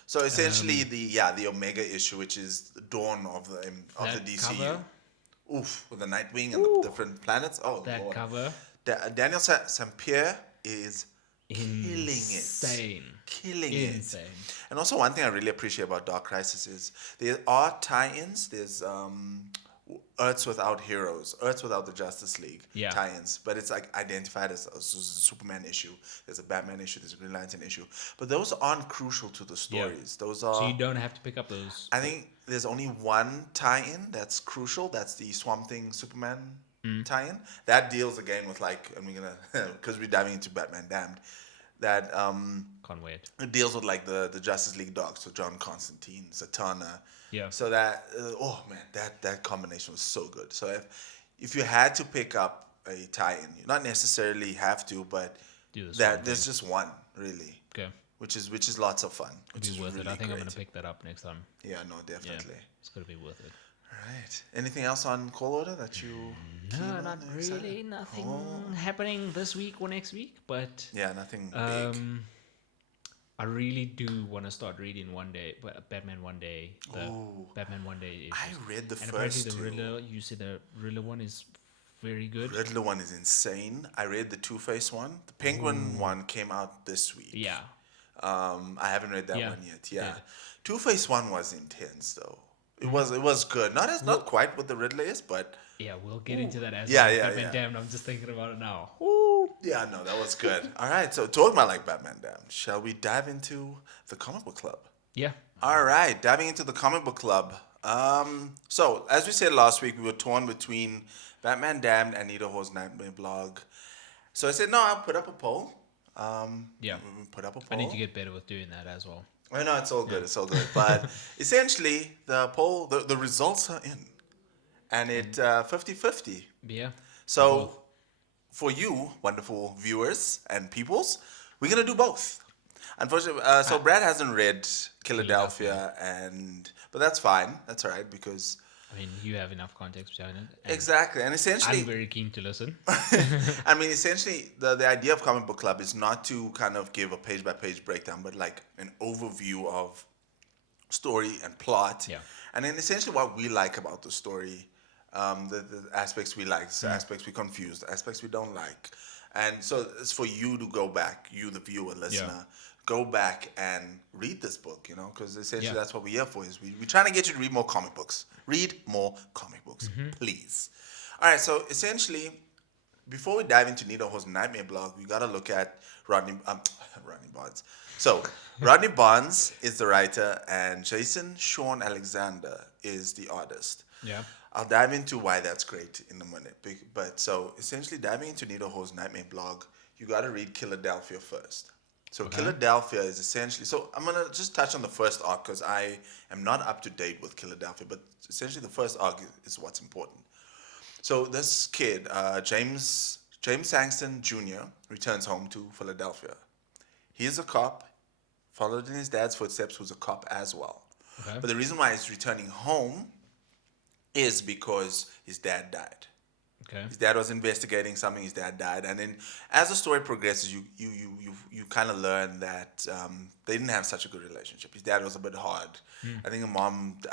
So essentially, the Omega issue, which is the dawn of the That DCU. cover? Oof, with the Nightwing and the different planets. Oh, That Lord. cover, Daniel St. Pierre is killing insane. it. Killing it. Insane. And also, one thing I really appreciate about Dark Crisis is there are tie-ins. There's Earths Without Heroes, Earths Without the Justice League Yeah. tie-ins, but it's like identified as a Superman issue. There's a Batman issue. There's a Green Lantern issue, but those aren't crucial to the stories. Those are. So you don't have to pick up those. I think there's only one tie-in that's crucial. That's the Swamp Thing Superman tie-in. That deals again with and we're gonna because we're diving into Batman Damned. That Can't wait. it deals with the Justice League dogs, so John Constantine, Zatanna. Yeah. So that oh man, that combination was so good. So if you had to pick up a tie-in, you not necessarily have to, but Do the that Swamp there's just one really, Okay. which is lots of fun. Which It'll is be worth really it. I think I'm great. gonna pick that up next time. Yeah, no, Yeah. definitely. It's gonna be worth it. Right. Anything else on Call Order that you keen No, on? not Are you excited? really. Nothing Oh, happening this week or next week, but yeah, nothing big. um, I really do want to start reading One Day, Batman One Day, the Oh, Batman One Day I issues. read the And apparently first the two. Riddler, you said the Riddler one is very good. Riddler one is insane. I read the Two Face one. The Penguin Ooh, one came out this week. yeah, I haven't read that yeah, one yet. it Yeah, did. Two Face one was intense though. Hmm. It was good. Not Well, quite what the Riddler is, but yeah, we'll get ooh. into that as well Yeah, with yeah, Batman yeah. Damned. I'm just thinking about it now. Ooh. Yeah, no, that was good. All right, so talking about like Batman Damn, shall we dive into the comic book club? Yeah. All right, diving into the comic book club. So as we said last week, we were torn between Batman Damned and Nita Hall's Nightmare blog. So I said, no, I'll put up a poll. Yeah. Put up a I need to poll. get better with doing that as well. I know it's all Yeah. good, it's all good. But essentially, the poll, the results are in, and it And 50-50. yeah, for both. So for you, wonderful viewers and peoples, we're gonna do both. Unfortunately, so Ah, Brad hasn't read Philadelphia. Philadelphia, but that's fine. That's all right because I mean, you have enough context behind it, and exactly, and I'm essentially, very keen to listen. I mean, essentially, the idea of comic book club is not to kind of give a page by page breakdown, but like an overview of story and plot, Yeah. and then essentially what we like about the story, the aspects we like, the Mm. aspects we confuse, the aspects we don't like, and so it's for you to go back, you the viewer, Yeah. listener, go back and read this book, you know, because essentially Yeah. that's what we're here for. Is we're trying to get you to read more comic books, read more comic books, Mm-hmm. please. All right, so essentially before we dive into Nita Hall's Nightmare blog, we gotta look at Rodney Barnes. So Rodney Barnes is the writer, and Jason Sean Alexander is the artist. Yeah. I'll dive into why that's great in a minute. But so essentially, diving into Nita Hall's Nightmare blog, you gotta read Philadelphia first. So Okay. Philadelphia is essentially. So I'm gonna just touch on the first arc because I am not up to date with Philadelphia, but essentially the first arc is what's important. So this kid, James Sangston Jr., returns home to Philadelphia. He is a cop, followed in his dad's footsteps, who's a cop as well. Okay. But the reason why he's returning home is because his dad died. Okay. His dad was investigating something. His dad died, and then as the story progresses, you kind of learn that they didn't have such a good relationship. His dad was a bit hard. Mm.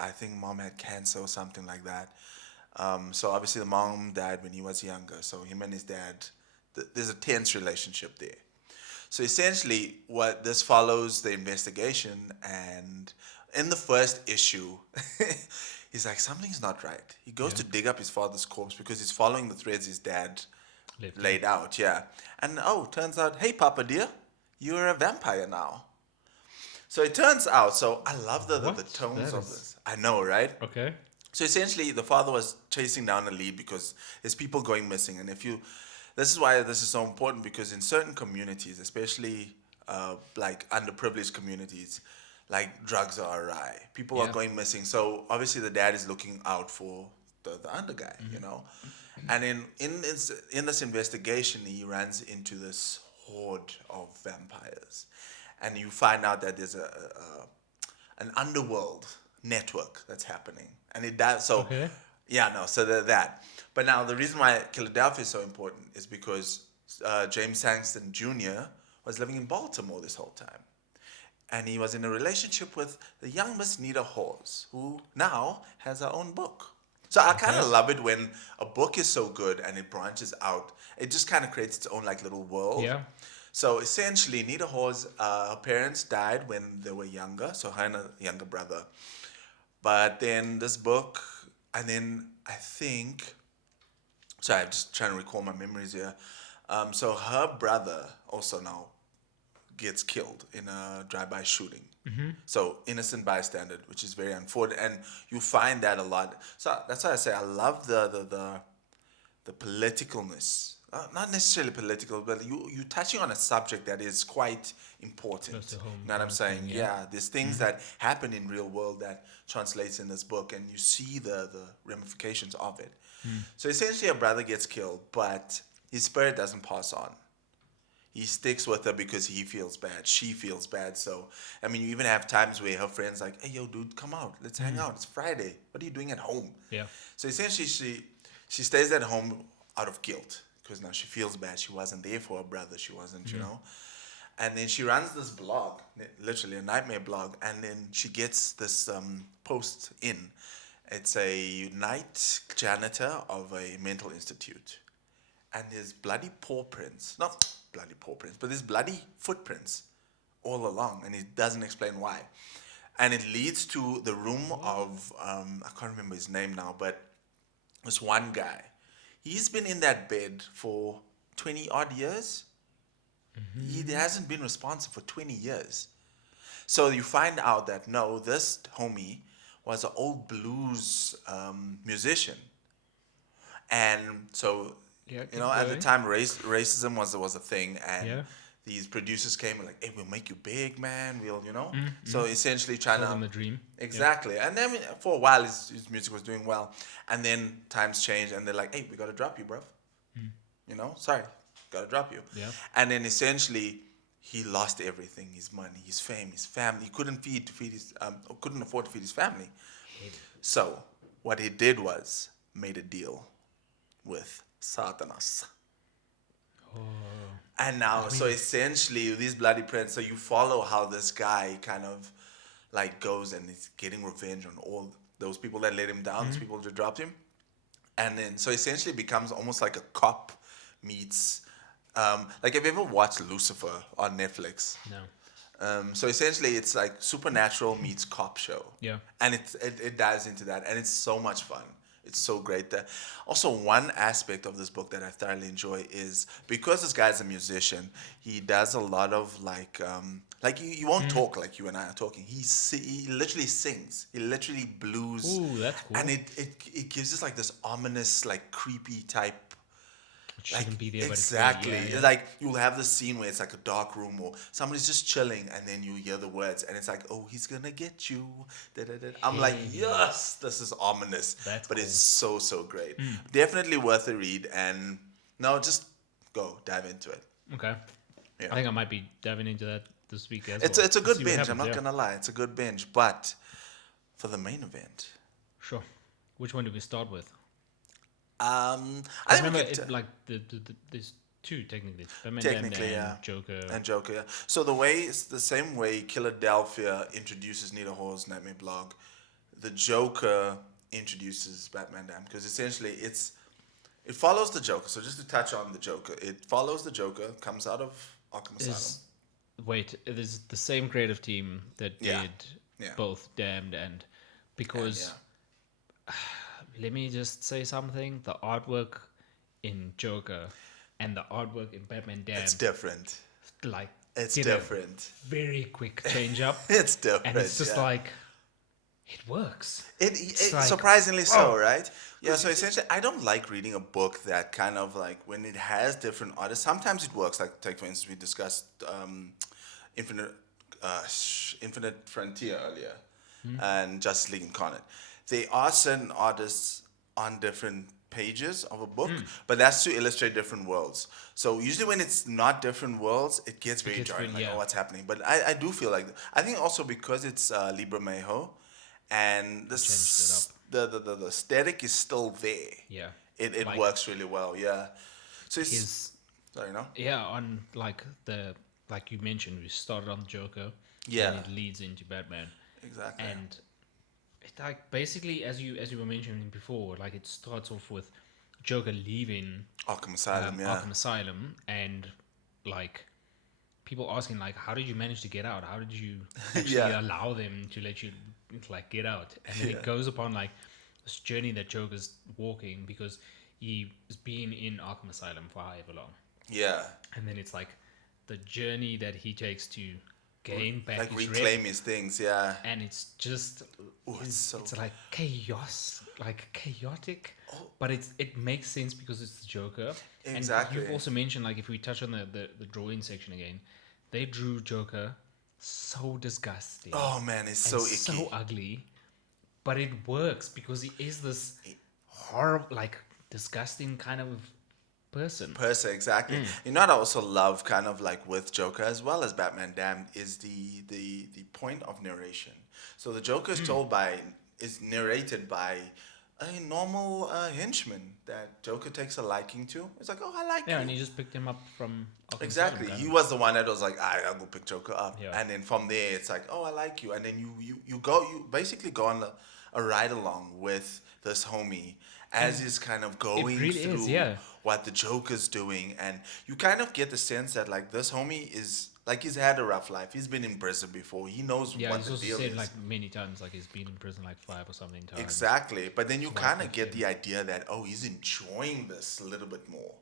I think mom had cancer or something like that. So obviously the mom died when he was younger. So him and his dad, there's a tense relationship there. So essentially, what this follows the investigation, and in the first issue, he's like something's not right. He goes Yeah. to dig up his father's corpse because he's following the threads his dad Left. laid out. Yeah, and turns out, hey, Papa dear, you're a vampire now. So it turns out. So I love the What? tones That of is this. I know, right? okay. So essentially, the father was chasing down a lead because there's people going missing, and this is why this is so important because in certain communities, especially like underprivileged communities, like drugs are awry. People are Yeah. going missing. So obviously, the dad is looking out for the under guy, you know. And in this investigation, he runs into this horde of vampires, and you find out that there's an underworld network that's happening, and it does so. Okay. Yeah, no, so that. But now the reason why Philadelphia is so important is because James Sangston Jr. was living in Baltimore this whole time, and he was in a relationship with the young Miss Nita Hawes, who now has her own book. So I kind Okay. of love it when a book is so good and it branches out. It just kind of creates its own like little world. Yeah. So essentially, Nita Hawes, her parents died when they were younger, so her and her younger brother. But then this book, and then I think, sorry, I'm just trying to recall my memories here. So her brother also now gets killed in a drive-by shooting. So innocent bystander, which is very unfortunate, and you find that a lot. So that's why I say I love the politicalness. Not necessarily political, but you touching on a subject that is quite important. Close to home You know what I'm kind of saying? thing, Yeah. yeah. There's things that happen in real world that translates in this book, and you see the ramifications of it. So essentially, a brother gets killed, but his spirit doesn't pass on. He sticks with her because he feels bad. She feels bad. So, I mean, you even have times where her friends like, "Hey, yo, dude, come out. Let's hang out. It's Friday. What are you doing at home?" Yeah. So essentially, she stays at home out of guilt because now she feels bad. She wasn't there for her brother. She wasn't, you know. And then she runs this blog, literally a nightmare blog. And then she gets this post in. It's a night janitor of a mental institute. And there's bloody paw prints. Not bloody paw prints, but there's bloody footprints all along. And it doesn't explain why. And it leads to the room of, I can't remember his name now, but this one guy. He's been in that bed for 20 odd years. He hasn't been responsive for 20 years. So you find out that no, this homie was an old blues musician. And so, Yeah, you keep know, at the going. time, racism was a thing. And Yeah. these producers came and like, hey, we'll make you big, man. We'll, you know. So essentially trying Sold him to... the dream. Exactly. And then for a while, his music was doing well. And then times changed and they're like, hey, we got to drop you, bruv. You know, sorry, got to drop you. Yeah. And then essentially, he lost everything: his money, his fame, his family. He couldn't couldn't afford to feed his family. So what he did was made a deal with Satanas. And now, so essentially, these bloody prints. So you follow how this guy kind of like goes and is getting revenge on all those people that let him down, those people that dropped him. And then, so essentially, it becomes almost like a cop meets. Like, have you ever watched Lucifer on Netflix? No. So essentially, it's like supernatural meets cop show. Yeah. And it dives into that, and it's so much fun. It's so great. That also, one aspect of this book that I thoroughly enjoy is because this guy's a musician, he does a lot of like you won't talk like you and I are talking. He literally sings. He literally blues. Ooh, that's cool. And it gives us like this ominous, like creepy type. It shouldn't be there, Exactly. but it's there. It's like you'll have this scene where it's like a dark room or somebody's just chilling, and then you hear the words, and it's like, "Oh, he's gonna get you." Da-da-da. I'm like, yes, this is ominous, That's but cool. it's so great. Definitely worth a read, and no, just go dive into it. Okay. Yeah. I think I might be diving into that this week as It's well. it's a Let's good see what binge. I'm happens, not yeah. gonna lie, it's a good binge. But for the main event, Sure. Which one do we start with? I I think we remember could it, like there's two technically. Batman Technically, and yeah. Joker. And Joker, yeah. So it's the same way Philadelphia introduces Nita Hall's Nightmare blog, the Joker introduces Batman Dam, because essentially it follows the Joker. So just to touch on the Joker, it follows the Joker, comes out of Arkham Asylum. It is the same creative team that Yeah. did Yeah. both Damned and because let me just say something. The artwork in Joker and the artwork in Batman Damned, It's different. like It's did a different. very quick change up, It's different. and it's just yeah. like it works. It like, surprisingly so, oh. right? Yeah. So essentially, I don't like reading a book that kind of like when it has different artists. Sometimes it works. Like take for instance, we discussed Infinite Infinite Frontier earlier, and Justice League Incarnate. There are certain artists on different pages of a book, but that's to illustrate different worlds. So usually when it's not different worlds, it gets very gets jarring. very- Like, yeah. oh, what's happening? But I do feel like I think also because it's Libra Mayho, and the aesthetic is still there. Yeah, It Like- works really well. Yeah. So it's his sorry, no. yeah on like you mentioned, we started on Joker, Yeah. and it leads into Batman, Exactly. and it like basically as you were mentioning before, like it starts off with Joker leaving Arkham Asylum. Yeah. Arkham Asylum, and like people asking like, how did you manage to get out? How did you actually Yeah. allow them to let you like get out? And then it goes upon like this journey that Joker's walking because he's been in Arkham Asylum for however long, Yeah. and then it's like the journey that he takes to gain back Like his reclaim his things. Yeah. and it's just Ooh, it's it's so- like chaos, like chaotic, Oh. but it makes sense because it's the Joker. Exactly. And you've also mentioned, like, if we touch on the drawing section again, they drew Joker so disgusting. Oh man, it's and so icky. so ugly, but it works because he is this horrible, like disgusting kind of person. person. Exactly. You know what I also love, kind of like with Joker as well as Batman Damned, is the point of narration. So the Joker is narrated by a normal henchman that Joker takes a liking to. It's like, oh, I like Yeah, you. and he just picked him up from off his own, Exactly. kind He of. was the one that was like, I'll go pick Joker up. Yeah. And then from there, it's like, oh, I like you. And then you basically go on a ride along with this homie as And he's kind of it going really is, through yeah. what the Joker's doing. And you kind of get the sense that, like, this homie is, like, he's had a rough life. He's been in prison before. He knows Yeah, what he's the also deal said is. like many times, like he's been in prison like 5 or something times. Exactly. But then you It's kind like of get him. the idea that, oh, he's enjoying this a little bit more.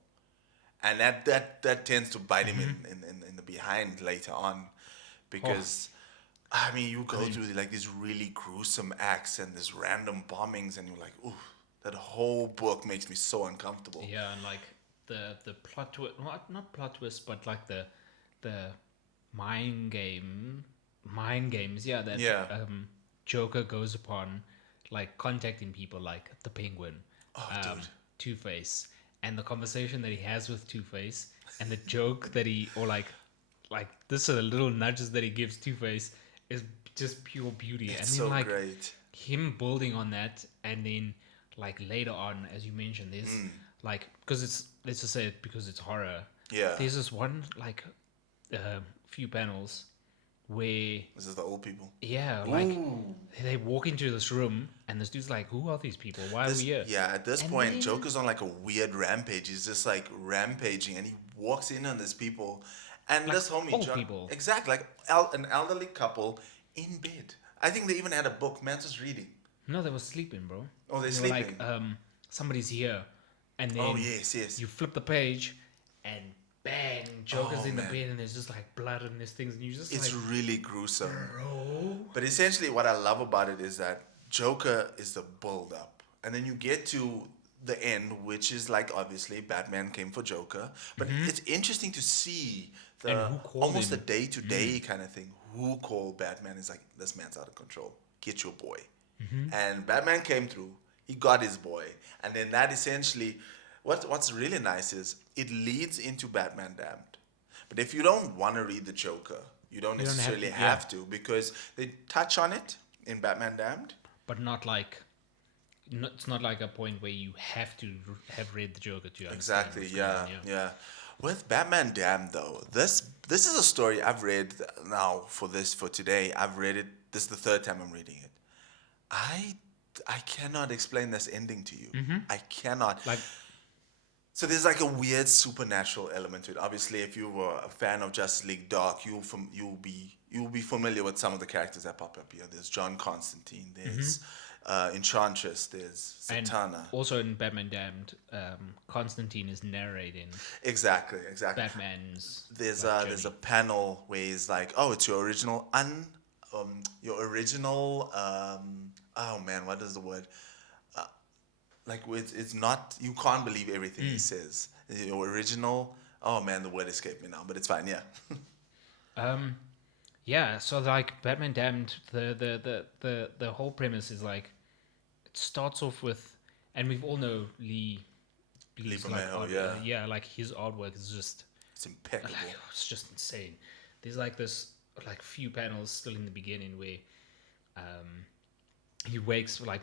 And that tends to bite him in the behind later on, because I mean, you go through like these really gruesome acts and these random bombings, and you're like, ooh, that whole book makes me so uncomfortable. Yeah, and like the plot twist, not plot twist, but like the mind games. Yeah, that Yeah. Joker goes upon, like contacting people like the Penguin, Oh, um, dude. Two Face, and the conversation that he has with Two Face, and the joke that he or like this are the little nudges that he gives Two Face is just pure beauty. It's And so then like great. him building on that, and then like later on, as you mentioned, there's like, because it's, let's just say it, because it's horror, Yeah. there's this one like few panels where, This is the old people. yeah, like they walk into this room and this dude's like, who are these people, why are we here? Yeah, at this And point, then- Joker's on like a weird rampage. He's just like rampaging, and he walks in on these people, and Like this homie, old people. exactly, like an elderly couple in bed. I think they even had a book. Man's just reading. No, they were sleeping, bro. Oh, they're They were like, sleeping. somebody's here, and then Oh, yes. you flip the page, and bang, Joker's Oh, in the man. bed, and there's just like blood and there's things, and you just It's like, really gruesome. bro. But essentially, what I love about it is that Joker is the build up. And then you get to the end, which is like, obviously, Batman came for Joker. But it's interesting to see And the who called almost him? the day to day kind of thing. Who called Batman is like, this man's out of control. Get your boy. And Batman came through. He got his boy. And then that essentially, what's really nice is it leads into Batman Damned. But if you don't want to read the Joker, you don't You don't have necessarily to, yeah. have to, because they touch on it in Batman Damned. But not like, it's not like a point where you have to have read the Joker to understand Exactly. what's going on, Yeah. With Batman Damned, though, this is a story I've read now for today. I've read it. This is the third time I'm reading it. I cannot explain this ending to you. I cannot. Like, So there's like a weird supernatural element to it. Obviously, if you were a fan of Justice League Dark, you'll be familiar with some of the characters that pop up here. There's John Constantine. There's Enchantress. There's and Zatanna. also in Batman Damned, Constantine is narrating Exactly. Batman's. There's like, there's a journey. panel where he's like, oh, it's your original oh man, what is the word? Like it's not, you can't believe everything he says. Your original, oh man, the word escaped me now, but it's fine. Yeah. Yeah, so like Batman Damned, the whole premise is like, it starts off with, and we all know Lee's like Bermejo, art, yeah. yeah, like his artwork is just It's impeccable. like, it's just insane. There's like this like few panels still in the beginning where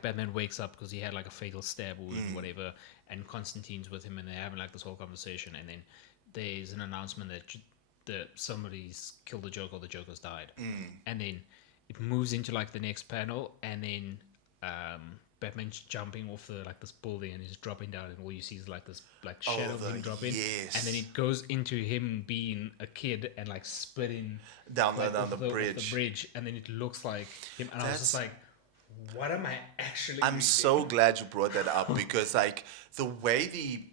Batman wakes up because he had like a fatal stab wound or whatever, and Constantine's with him and they're having like this whole conversation, and then there's an announcement that somebody's killed the Joker or the Joker's died, and then it moves into like the next panel, and then Batman's jumping off this building and he's dropping down, and all you see is like this like shadow of him dropping, yes. and then it goes into him being a kid and like spitting Down like, the off bridge. off the bridge, and then it looks like him, and I was just That's- like, what am I actually I'm reading? so glad you brought that up, because like the way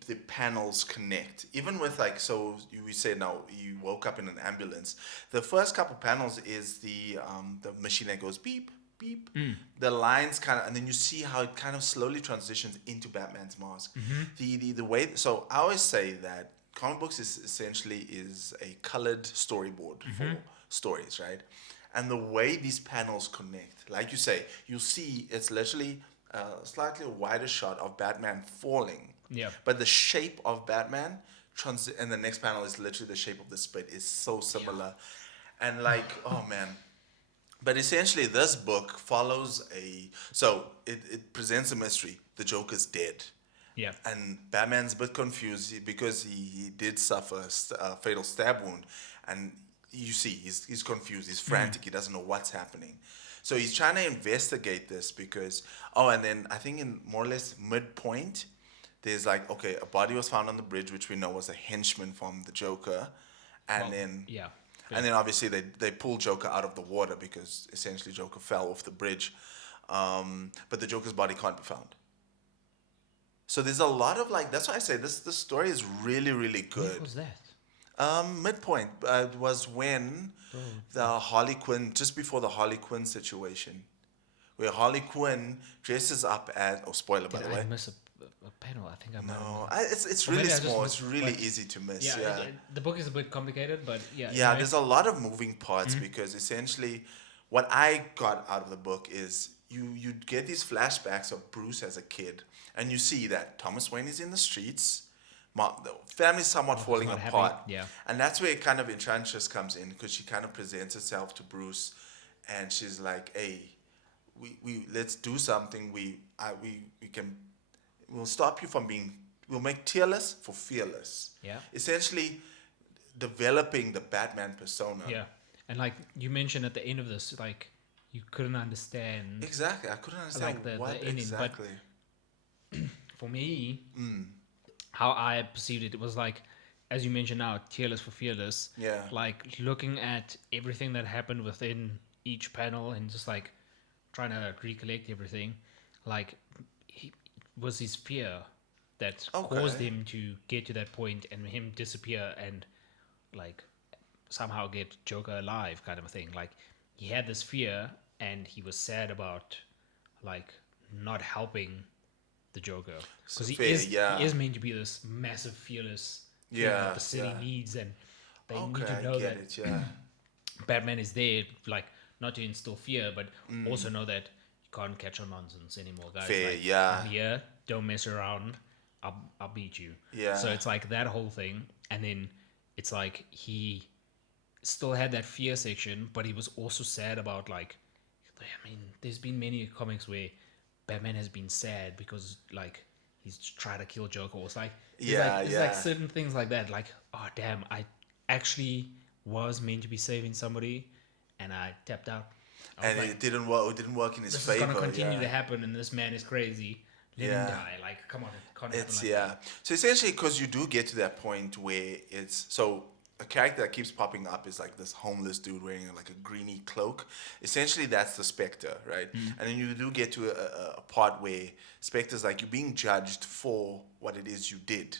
the panels connect, even with like, so you say now you woke up in an ambulance. The first couple panels is the machine that goes beep beep. The lines kind of, and then you see how it kind of slowly transitions into Batman's mask. The way, so I always say that comic books is essentially a colored storyboard for stories, right? And the way these panels connect, like you say, you'll see it's literally a slightly wider shot of Batman falling Yeah. But the shape of Batman, and the next panel is literally the shape of the spit is so similar. And like, oh man. But essentially, this book follows it presents a mystery. The Joker's dead. Yeah. And Batman's a bit confused because he did suffer a fatal stab wound. And you see, he's confused, he's frantic, he doesn't know what's happening. So he's trying to investigate this because, and then I think in more or less midpoint, there's like, okay, a body was found on the bridge, which we know was a henchman from the Joker. And Well, then yeah. and then obviously they pull Joker out of the water because essentially Joker fell off the bridge. But the Joker's body can't be found. So there's a lot of like, that's why I say this story is really, really What good. was that? Midpoint was when the Harley Quinn, just before the Harley Quinn situation, where Harley Quinn dresses up as, spoiler by Did the I way. miss a panel? I think I might have No, missed it's Or really maybe I just small. missed- It's really but- easy to miss. Yeah, Yeah, the book is a bit complicated, but yeah. yeah. anyway. There's a lot of moving parts because essentially, what I got out of the book is you get these flashbacks of Bruce as a kid, and you see that Thomas Wayne is in the streets. The family's somewhat falling not happy, apart. yeah. And that's where kind of Enchantress comes in because she kind of presents herself to Bruce, and she's like, "Hey, we let's do something. We'll stop you from being. We'll make tearless for fearless. Yeah. Essentially, developing the Batman persona. Yeah, and like you mentioned at the end of this, like you couldn't understand. Exactly. I couldn't understand Like the what ending, but- exactly. For me, how I perceived it, it was like, as you mentioned now, tearless for fearless. Yeah. Like looking at everything that happened within each panel and just like trying to recollect everything. Like, was his fear that caused Okay. him to get to that point and him disappear and like somehow get Joker alive, kind of a thing. Like he had this fear and he was sad about like not helping the Joker because So fair, yeah. he is meant to be this massive fearless thing Yeah, that the city yeah. needs, and they need Okay, to I know get that it. Yeah. Batman is there, like not to instill fear, but Mm. also know that you can't catch on nonsense anymore, guys. Fair, like, yeah. I'm here, don't mess around. I'll beat you. Yeah. So it's like that whole thing, and then it's like he still had that fear section, but he was also sad about like, I mean, there's been many comics where Batman has been sad because like he's tried to kill Joker. Or it's like there's like certain things like that. Like, oh damn, I actually was meant to be saving somebody, and I tapped out. I was And like, it didn't work. It didn't work in his this favor. is gonna continue yeah. to happen, and this man is crazy. Let Yeah. him die. Like, come on, it can't It's happen like that. So essentially, because you do get to that point where it's so a character that keeps popping up is like this homeless dude wearing like a greeny cloak. Essentially, that's the Spectre, right? And then you do get to a part where Spectre's like you're being judged for what it is you did,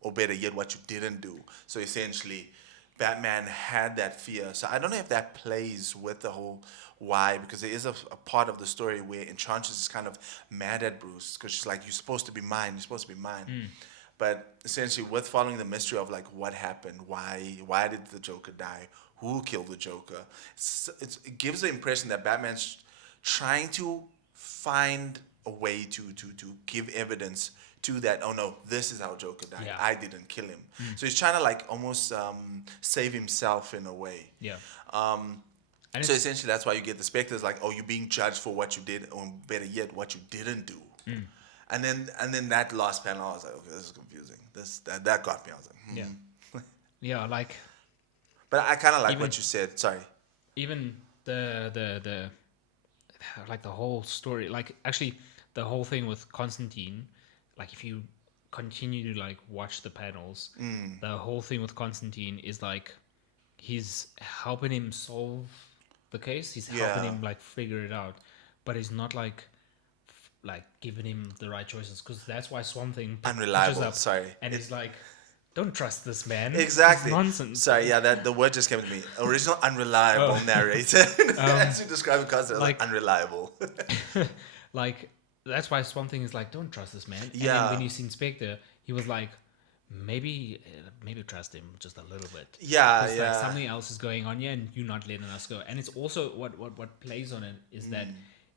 or better yet, what you didn't do. So essentially, Batman had that fear. So I don't know if that plays with the whole why, because there is a part of the story where Enchantress is kind of mad at Bruce because she's like, "You're supposed to be mine. You're supposed to be mine." But essentially, with following the mystery of like what happened, why did the Joker die, who killed the Joker, it gives the impression that Batman's trying to find a way to give evidence to that. Oh no, this is how Joker died. Yeah. I didn't kill him. So he's trying to like almost save himself in a way. Yeah. So essentially, that's why you get the Spectres like, oh, you're being judged for what you did, or better yet, what you didn't do. And then that last panel, I was like, okay, this is confusing. That got me. I was like, Yeah. Yeah, like But I kind of like Even- what you said. Sorry. even the like the whole story, like actually the whole thing with Constantine, like if you continue to like watch the panels, the whole thing with Constantine is like he's helping him solve the case, he's helping Yeah. him like figure it out, but he's not like giving him the right choices, because that's why Swamp Thing pitches Unreliable. up Sorry. and he's like, don't trust this man. Exactly. It's nonsense. Sorry, yeah, that the word just came to me. Original unreliable narrator. As you describe it, Constantine, like unreliable. Like that's why Swamp Thing is like, don't trust this man. And Yeah. then when you see Inspector, he was like, maybe trust him just a little bit. Yeah, 'Cause, yeah. like something else is going on here, and you're not letting us go. And it's also what plays on it is that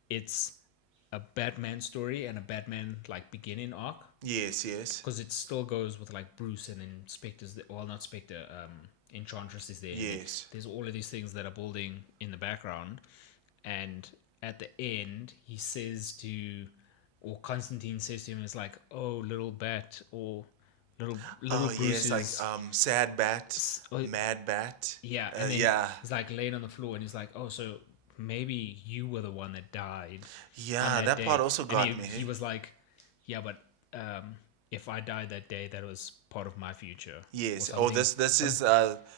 it's a Batman story and a Batman like beginning arc, Yes, yes. because it still goes with like Bruce and then Spectre's well, not Spectre, Enchantress is there. Yes. There's all of these things that are building in the background, and at the end he says to, or Constantine says to him, it's like, oh, little bat, or little Oh, Bruce yes, like is Sad Bat, oh, Mad Bat. yeah, and then Yeah. he's like laying on the floor and he's like, oh, so maybe you were the one that died. Yeah, on that day. part also And got he, me. He was like, yeah, but if I died that day, that was part of my future. Yes. or Oh, something. this is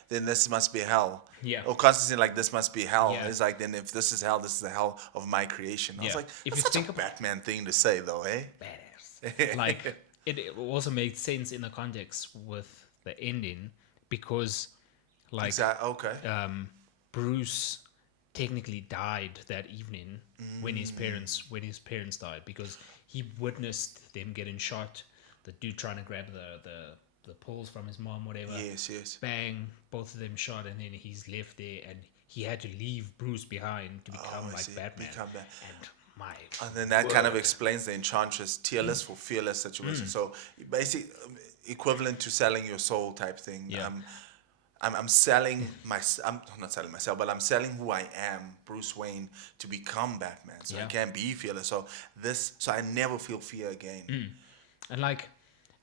then this must be hell. Yeah. Or Constantine like this must be hell. Yeah. It's like then if this is hell, this is the hell of my creation. I was Yeah. like, If that's you such think a about- Batman thing to say though, eh? Badass. Like it also made sense in the context with the ending, because like Exactly. Okay. Bruce technically died that evening when his parents died, because he witnessed them getting shot, the dude trying to grab the pills from his mom, whatever. Yes, yes. Bang, both of them shot, and then he's left there, and he had to leave Bruce behind to become I like see. Batman. Become Bat- And my And then that kind of explains the Enchantress tearless for fearless situation. So basically, equivalent to selling your soul type thing. Yeah. I'm selling I'm not selling myself, but I'm selling who I am, Bruce Wayne, to become Batman. So I Yeah. can be fearless. So I never feel fear again. and like,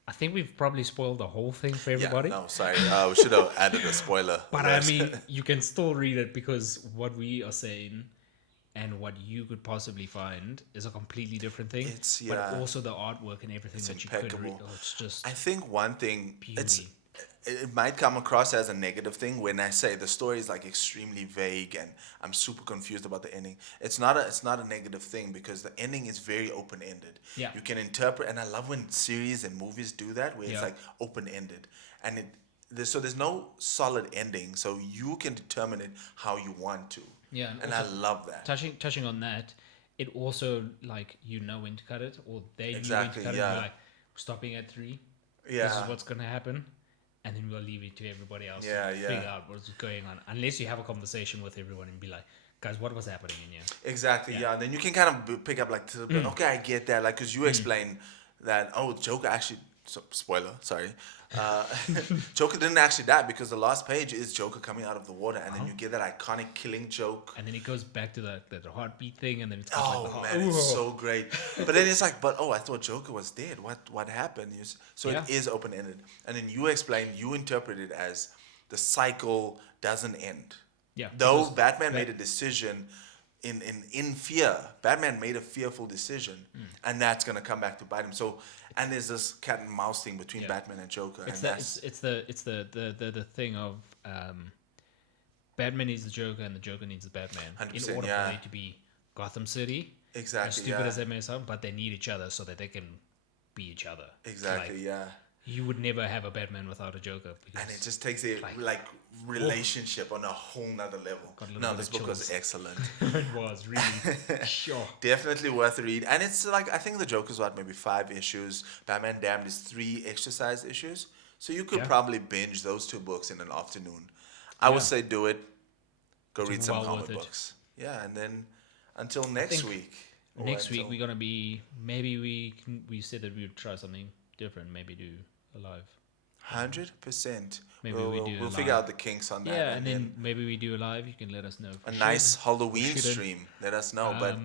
I think we've probably spoiled the whole thing for everybody. Yeah, no, sorry. We should have added a spoiler. But alert. I mean, you can still read it, because what we are saying and what you could possibly find is a completely different thing. It's- But yeah. also the artwork and everything that you could read. impeccable. Oh, it's just I think one thing beauty. it might come across as a negative thing when I say the story is like extremely vague and I'm super confused about the ending. It's not a negative thing, because the ending is very open ended. Yeah. You can interpret, and I love when series and movies do that, where it's Yeah. like open ended, and there's no solid ending, so you can determine it how you want to. Yeah, and also I love that. touching on that, it also, like, you know when to cut it, or they Exactly, knew when to cut it. yeah. You're like, stopping at 3. Yeah. This is what's gonna happen, and then we'll leave it to everybody else Yeah, to yeah. figure out what's going on. Unless you have a conversation with everyone and be like, guys, what was happening in here? Exactly, yeah. Then you can kind of pick up like, okay, I get that, like, because you explained that, oh, Joker actually, spoiler, sorry, Joker didn't actually die, because the last page is Joker coming out of the water, and then you get that iconic killing joke. And then it goes back to the heartbeat thing, and then it's got like the Oh heart. man, it's so great. But then it's like, I thought Joker was dead. What happened? So Yeah. it is open ended, and then you explain, you interpret it as the cycle doesn't end. Yeah, Though because Batman made a decision in fear. Batman made a fearful decision, and that's gonna come back to bite him. So, and there's this cat and mouse thing between Yeah. Batman and Joker, It's and the that's it's the thing of Batman needs the Joker and the Joker needs the Batman in 100%, order yeah. for it to be Gotham City. exactly As stupid yeah. as that may sound, but they need each other so that they can be each other. Exactly, Like, yeah. You would never have a Batman without a Joker, because And it just takes a like, relationship on a whole nother level. Got a little No, bit this of book was chills. excellent. it was really sure. Definitely worth a read. And it's like, I think the Joker's what, maybe 5 issues. Batman Damned is 3 exercise issues. So you could Yeah. probably binge those 2 books in an afternoon. I would Yeah. say do it. Go It's read some well comic worth it. books. Yeah, and then until next think week. or Next week until- we're gonna be, maybe we said that we would try something different, maybe do a live. 100%. Maybe we'll, we we'll, do we'll a figure live. out the kinks on that. Yeah, and then maybe we do a live. You can let us know. a for nice sure. Halloween Shouldn't. stream. Let us know. But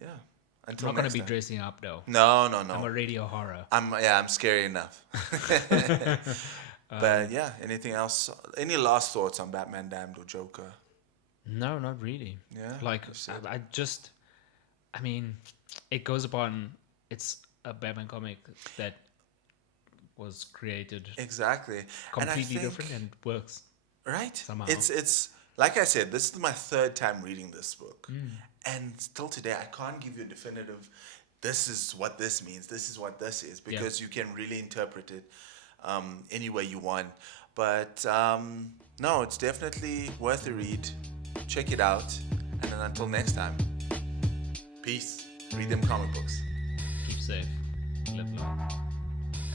yeah, I'm until not gonna next be time. dressing up though. No. I'm a radio horror. I'm scary enough. But yeah, anything else? Any last thoughts on Batman Damned or Joker? No, not really. Yeah, Like you've said- I mean, it goes upon. It's a Batman comic that was created Exactly. And I completely think, different and works. right? somehow. It's like I said, this is my 3rd time reading this book, and still today I can't give you a definitive. This is what this means. This is what this is, because you can really interpret it any way you want. But no, it's definitely worth a read. Check it out, and then until next time, peace. Read them comic books Keep safe. Live long.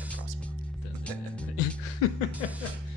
and prosper. Dun, dun, dun, dun.